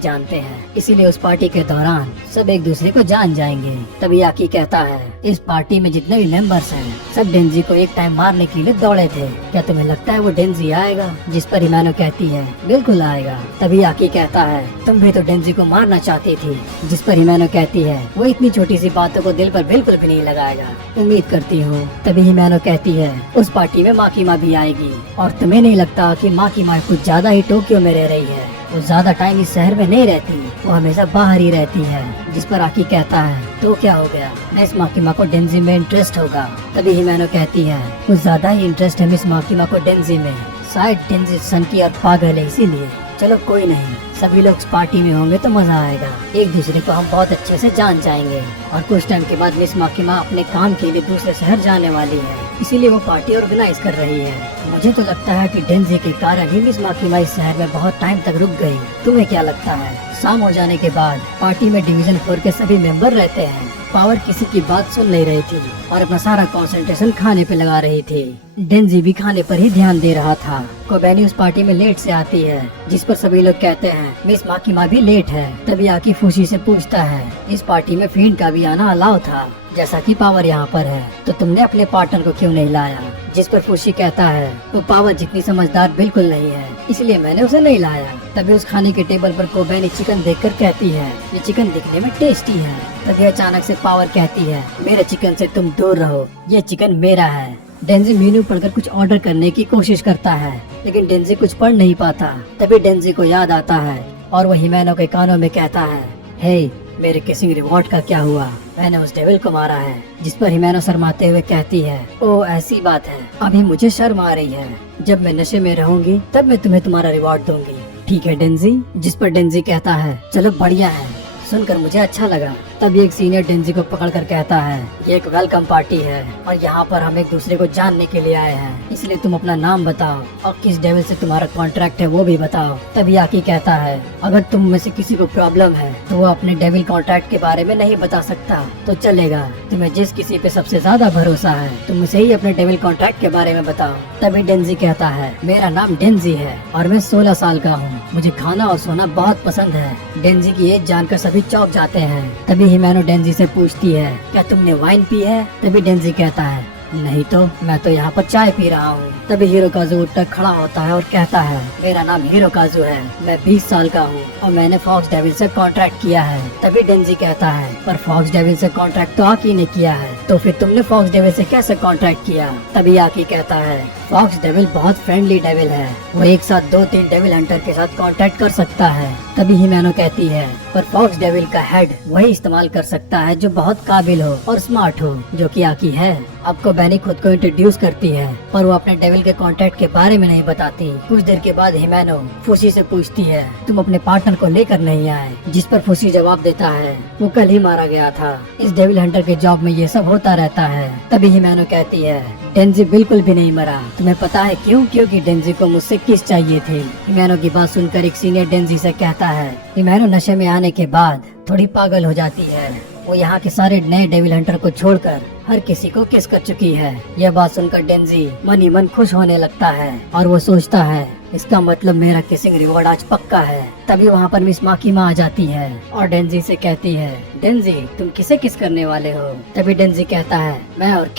जानते हैं, इसीलिए उस पार्टी के दौरान सब एक दूसरे को जान जाएंगे। तभी आकी कहता है इस पार्टी में जितने भी मेंबर्स हैं सब डेंजी को एक टाइम मारने के लिए दौड़े थे, क्या तुम्हें लगता है वो डेंजी आएगा? जिस पर हिमेनो कहती है बिल्कुल आएगा। तभी आकी कहता है तुम भी तो डेंजी को मारना चाहती थी। जिस पर हिमेनो कहती है वो इतनी छोटी सी बातों को दिल पर बिल्कुल भी नहीं लगाएगा, उम्मीद करती हूँ। तभी हिमेनो कहती है उस पार्टी में माकीमा भी आएगी और तुम्हें नहीं लगता कि माकीमा कुछ ज्यादा ही टोक्यो में रह रही है? वो ज्यादा टाइम इस शहर में नहीं रहती, वो हमेशा बाहर ही रहती है। जिस पर आकी कहता है तो क्या हो गया, मिस माकीमा को डेंजी में इंटरेस्ट होगा। तभी हिमेनो कहती है कुछ ज्यादा ही इंटरेस्ट है मिस माकीमा को डेंजी में, शायद डेंजी सनकी और पागल है इसीलिए। चलो कोई नहीं, सभी लोग पार्टी में होंगे तो मजा आएगा। एक दूसरे को हम बहुत अच्छे से जान जाएंगे। और कुछ टाइम के बाद मिस माकिमा अपने काम के लिए दूसरे शहर जाने वाली है, इसीलिए वो पार्टी ऑर्गेनाइज कर रही है। मुझे तो लगता है कि डेंजी के कारण ही मिस माकिमा इस शहर में बहुत टाइम तक रुक गई। तुम्हें क्या लगता है? शाम हो जाने के बाद पार्टी में डिवीजन 4 के सभी मेंबर रहते हैं। पावर किसी की बात सुन नहीं रही थी और अपना सारा कंसंट्रेशन खाने पे लगा रही थी। डेंजी भी खाने पर ही ध्यान दे रहा था। कोबैनी उस पार्टी में लेट से आती है, जिस पर सभी लोग कहते हैं मिस माकिमा भी लेट है। तभी आकी फूशी से पूछता है, इस पार्टी में फील्ड का भी आना अलाउ था, जैसा कि पावर यहाँ पर है, तो तुमने अपने पार्टनर को क्यों नहीं लाया? जिस पर फूशी कहता है, वो पावर जितनी समझदार बिल्कुल नहीं है, इसलिए मैंने उसे नहीं लाया। तभी उस खाने के टेबल पर कोबैनी चिकन देखकर कहती है, ये चिकन दिखने में टेस्टी है। तभी अचानक से पावर कहती है, मेरे चिकन से तुम दूर रहो, ये चिकन मेरा है। डेंजी मेन्यू पढ़कर कुछ ऑर्डर करने की कोशिश करता है, लेकिन डेंजी कुछ पढ़ नहीं पाता। तभी डेंजी को याद आता है और वो हिमेनो के कानों में कहता है, हे, मेरे किसिंग रिवॉर्ड का क्या हुआ? मैंने उस डेविल को मारा है। जिस पर हिमेनो शर्माते हुए कहती है, ओ ऐसी बात है, अभी मुझे शर्म आ रही है। जब मैं नशे में रहूंगी तब मैं तुम्हें तुम्हारा रिवॉर्ड दूंगी, ठीक है डेंजी? जिस पर डेंजी कहता है, चलो बढ़िया है, सुनकर मुझे अच्छा लगा। तभी एक सीनियर डेंजी को पकड़कर कहता है, ये एक वेलकम पार्टी है और यहाँ पर हम एक दूसरे को जानने के लिए आए हैं, इसलिए तुम अपना नाम बताओ और किस डेविल से तुम्हारा कॉन्ट्रैक्ट है वो भी बताओ। तभी आकी कहता है, अगर तुम में से किसी को प्रॉब्लम है तो वो अपने डेविल कॉन्ट्रैक्ट के बारे में नहीं बता सकता तो चलेगा। तुम्हें जिस किसी पे सबसे ज्यादा भरोसा है तुम उसे ही अपने डेविल कॉन्ट्रैक्ट के बारे में बताओ। तभी डेंजी कहता है, मेरा नाम डेंजी है और मैं 16 साल का हूँ, मुझे खाना और सोना बहुत पसंद है। डेंजी की एज जानकर सभी चौंक जाते हैं। तभी हिमेनो डेंजी से पूछती है, क्या तुमने वाइन पी है? तभी डेंजी कहता है, नहीं तो मैं तो यहाँ पर चाय पी रहा हूँ। तभी हिरोकाज़ु उठकर खड़ा होता है और कहता है, मेरा नाम हिरोकाज़ु है, मैं 20 साल का हूँ और मैंने फॉक्स डेविल से कॉन्ट्रैक्ट किया है। तभी डेंजी कहता है, पर फॉक्स डेविल से कॉन्ट्रैक्ट तो आकी ने किया है, तो फिर तुमने फॉक्स डेविल से कैसे कॉन्ट्रैक्ट किया? तभी आकी कहता है, फॉक्स डेविल बहुत फ्रेंडली डेविल है, वो एक साथ 2-3 डेविल हंटर के साथ कांटेक्ट कर सकता है। तभी हिमेनो कहती है, पर फॉक्स डेविल का हेड वही इस्तेमाल कर सकता है जो बहुत काबिल हो और स्मार्ट हो, जो कि आकी है। आपको बैनी खुद को इंट्रोड्यूस करती है, पर वो अपने डेविल के कांटेक्ट के बारे में नहीं बताती। कुछ देर के बाद हिमेनो फूसी से पूछती है, तुम अपने पार्टनर को लेकर नहीं आए? जिस पर फूसी जवाब देता है, वो कल ही मारा गया था, इस डेविल हंटर के जॉब में ये सब होता रहता है। तभी हिमेनो कहती है, डेंजी बिल्कुल भी नहीं मरा। तुम्हें पता है क्यों? क्योंकि डेंजी को मुझसे किस चाहिए थी। हिमेनो की बात सुनकर एक सीनियर डेंजी से कहता है, हिमेनो नशे में आने के बाद थोड़ी पागल हो जाती है, वो यहाँ के सारे नए डेविल हंटर को छोड़कर हर किसी को किस कर चुकी है। यह बात सुनकर डेंजी मन ही मन खुश होने लगता है और वो सोचता है, इसका मतलब मेरा किसिंग रिवॉर्ड आज पक्का है। तभी वहाँ पर मिस माकिमा आ जाती है और डेंजी से कहती है, डेंजी तुम किसे किस करने वाले हो? तभी डेंजी कहता है, मैं और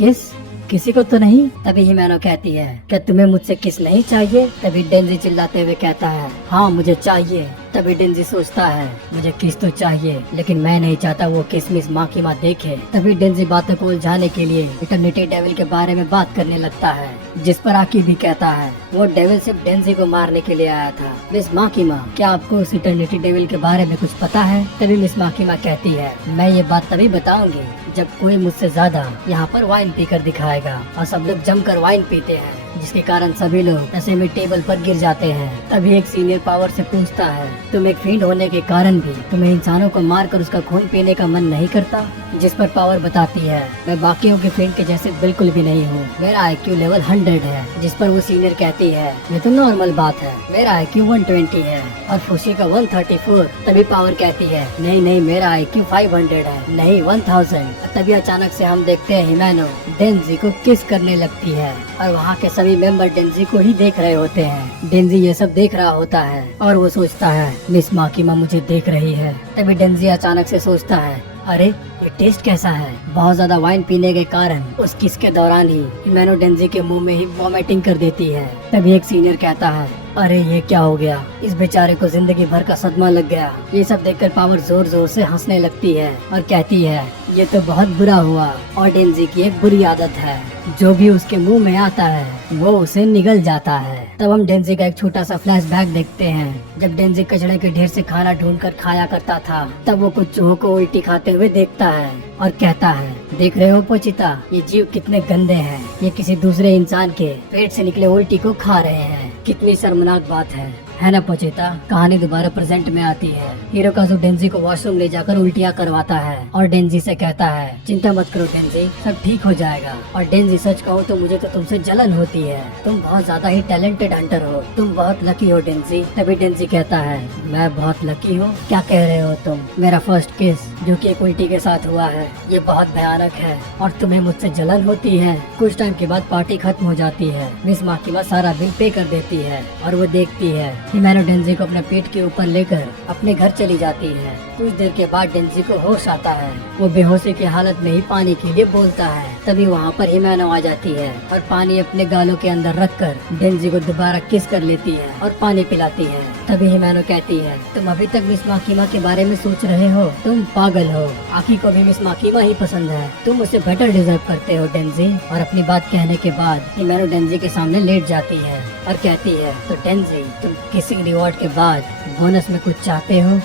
किसी को तो नहीं। तभी हिमेनो कहती है, क्या तुम्हें मुझसे किस नहीं चाहिए? तभी डेंजी चिल्लाते हुए कहता है, हाँ मुझे चाहिए। तभी डेंजी सोचता है, मुझे किस तो चाहिए, लेकिन मैं नहीं चाहता वो किस मिस माकिमा देखे। तभी डेंजी बातों को उलझाने के लिए इटर्निटी डेविल के बारे में बात करने लगता है, जिस पर आकी भी कहता है, वो डेविल सिर्फ डेंजी को मारने के लिए आया था। मिस माकिमा, क्या आपको उस इटर्निटी डेविल के बारे में कुछ पता है? तभी मिस माकिमा कहती है, मैं ये बात तभी बताऊंगी जब कोई मुझसे ज्यादा यहाँ पर वाइन पीकर दिखाएगा। और सब लोग जमकर वाइन पीते हैं, जिसके कारण सभी लोग नशे में टेबल पर गिर जाते हैं। तभी एक सीनियर पावर से पूछता है, तुम एक फील्ड होने के कारण भी तुम्हें इंसानों को मारकर उसका खून पीने का मन नहीं करता? जिस पर पावर बताती है, मैं बाकियों के फील्ड के जैसे बिल्कुल भी नहीं हूँ, मेरा IQ लेवल 100 है। जिस पर वो सीनियर कहती है, ये तो नॉर्मल बात है, मेरा IQ 120 है और फुशी का 134। तभी पावर कहती है, नहीं नहीं, मेरा IQ 500 है, नहीं 1000। तभी अचानक से हम देखते हैं हिमेनो डेंजी को किस करने लगती है और वहाँ के सभी मेंबर डेंजी को ही देख रहे होते हैं। डेंजी ये सब देख रहा होता है और वो सोचता है, मिस माकिमा मुझे देख रही है। तभी डेंजी अचानक से सोचता है, अरे ये टेस्ट कैसा है? बहुत ज्यादा वाइन पीने के कारण उस किस के दौरान ही हिमेनो डेंजी के मुंह में ही वॉमिटिंग कर देती है। तभी एक सीनियर कहता है, अरे ये क्या हो गया? इस बेचारे को जिंदगी भर का सदमा लग गया। ये सब देखकर पावर जोर जोर से हंसने लगती है और कहती है, ये तो बहुत बुरा हुआ और डेंजी की एक बुरी आदत है, जो भी उसके मुंह में आता है वो उसे निगल जाता है। तब हम डेंजी का एक छोटा सा फ्लैशबैक देखते हैं, जब डेंजी कचड़े के ढेर से खाना ढूंढकर खाया करता था, तब वो कुछ चूहों को उल्टी खाते हुए देखता है और कहता है, देख रहे हो पोचिता, ये जीव कितने गंदे हैं, ये किसी दूसरे इंसान के पेट से निकले उल्टी को खा रहे हैं, कितनी शर्मनाक बात है। है ना पोचेता। कहानी दोबारा प्रेजेंट में आती है। हिरोकाज़ु डेंजी को वॉशरूम ले जाकर उल्टियाँ करवाता है और डेंजी से कहता है चिंता मत करो डेंजी, सब ठीक हो जाएगा। और डेंजी सच कहूँ तो मुझे तो तुमसे जलन होती है, तुम बहुत ज्यादा ही टैलेंटेड हंटर हो, तुम बहुत लकी हो डेंजी। तभी डेंजी कहता है मैं बहुत लकी हूँ, क्या कह रहे हो तुम? मेरा फर्स्ट किस जो कि एक उल्टी के साथ हुआ है ये बहुत भयानक है और तुम्हें मुझसे जलन होती है। कुछ टाइम के बाद पार्टी खत्म हो जाती है। मिस माकिमा सारा बिल पे कर देती है और वो देखती है हिमेनो डेंजी को अपने पीठ के ऊपर लेकर अपने घर चली जाती है। कुछ देर के बाद डेंजी को होश आता है। वो बेहोशी की हालत में ही पानी के लिए बोलता है। तभी वहाँ पर हिमेनो आ जाती है और पानी अपने गालों के अंदर रखकर डेंजी को दोबारा किस कर लेती है और पानी पिलाती है। तभी हिमेनो कहती है तुम अभी तक मिस माकिमा के बारे में सोच रहे हो, तुम पागल हो। आकी को भी मिस माकिमा ही पसंद है, तुम उसे बेटर डिजर्व करते हो डेंजी। और अपनी बात कहने के बाद हिमेनो डेंजी के सामने लेट जाती है और कहती है तो डेंजी तुम किसी रिवॉर्ड के बाद बोनस में कुछ चाहते हो?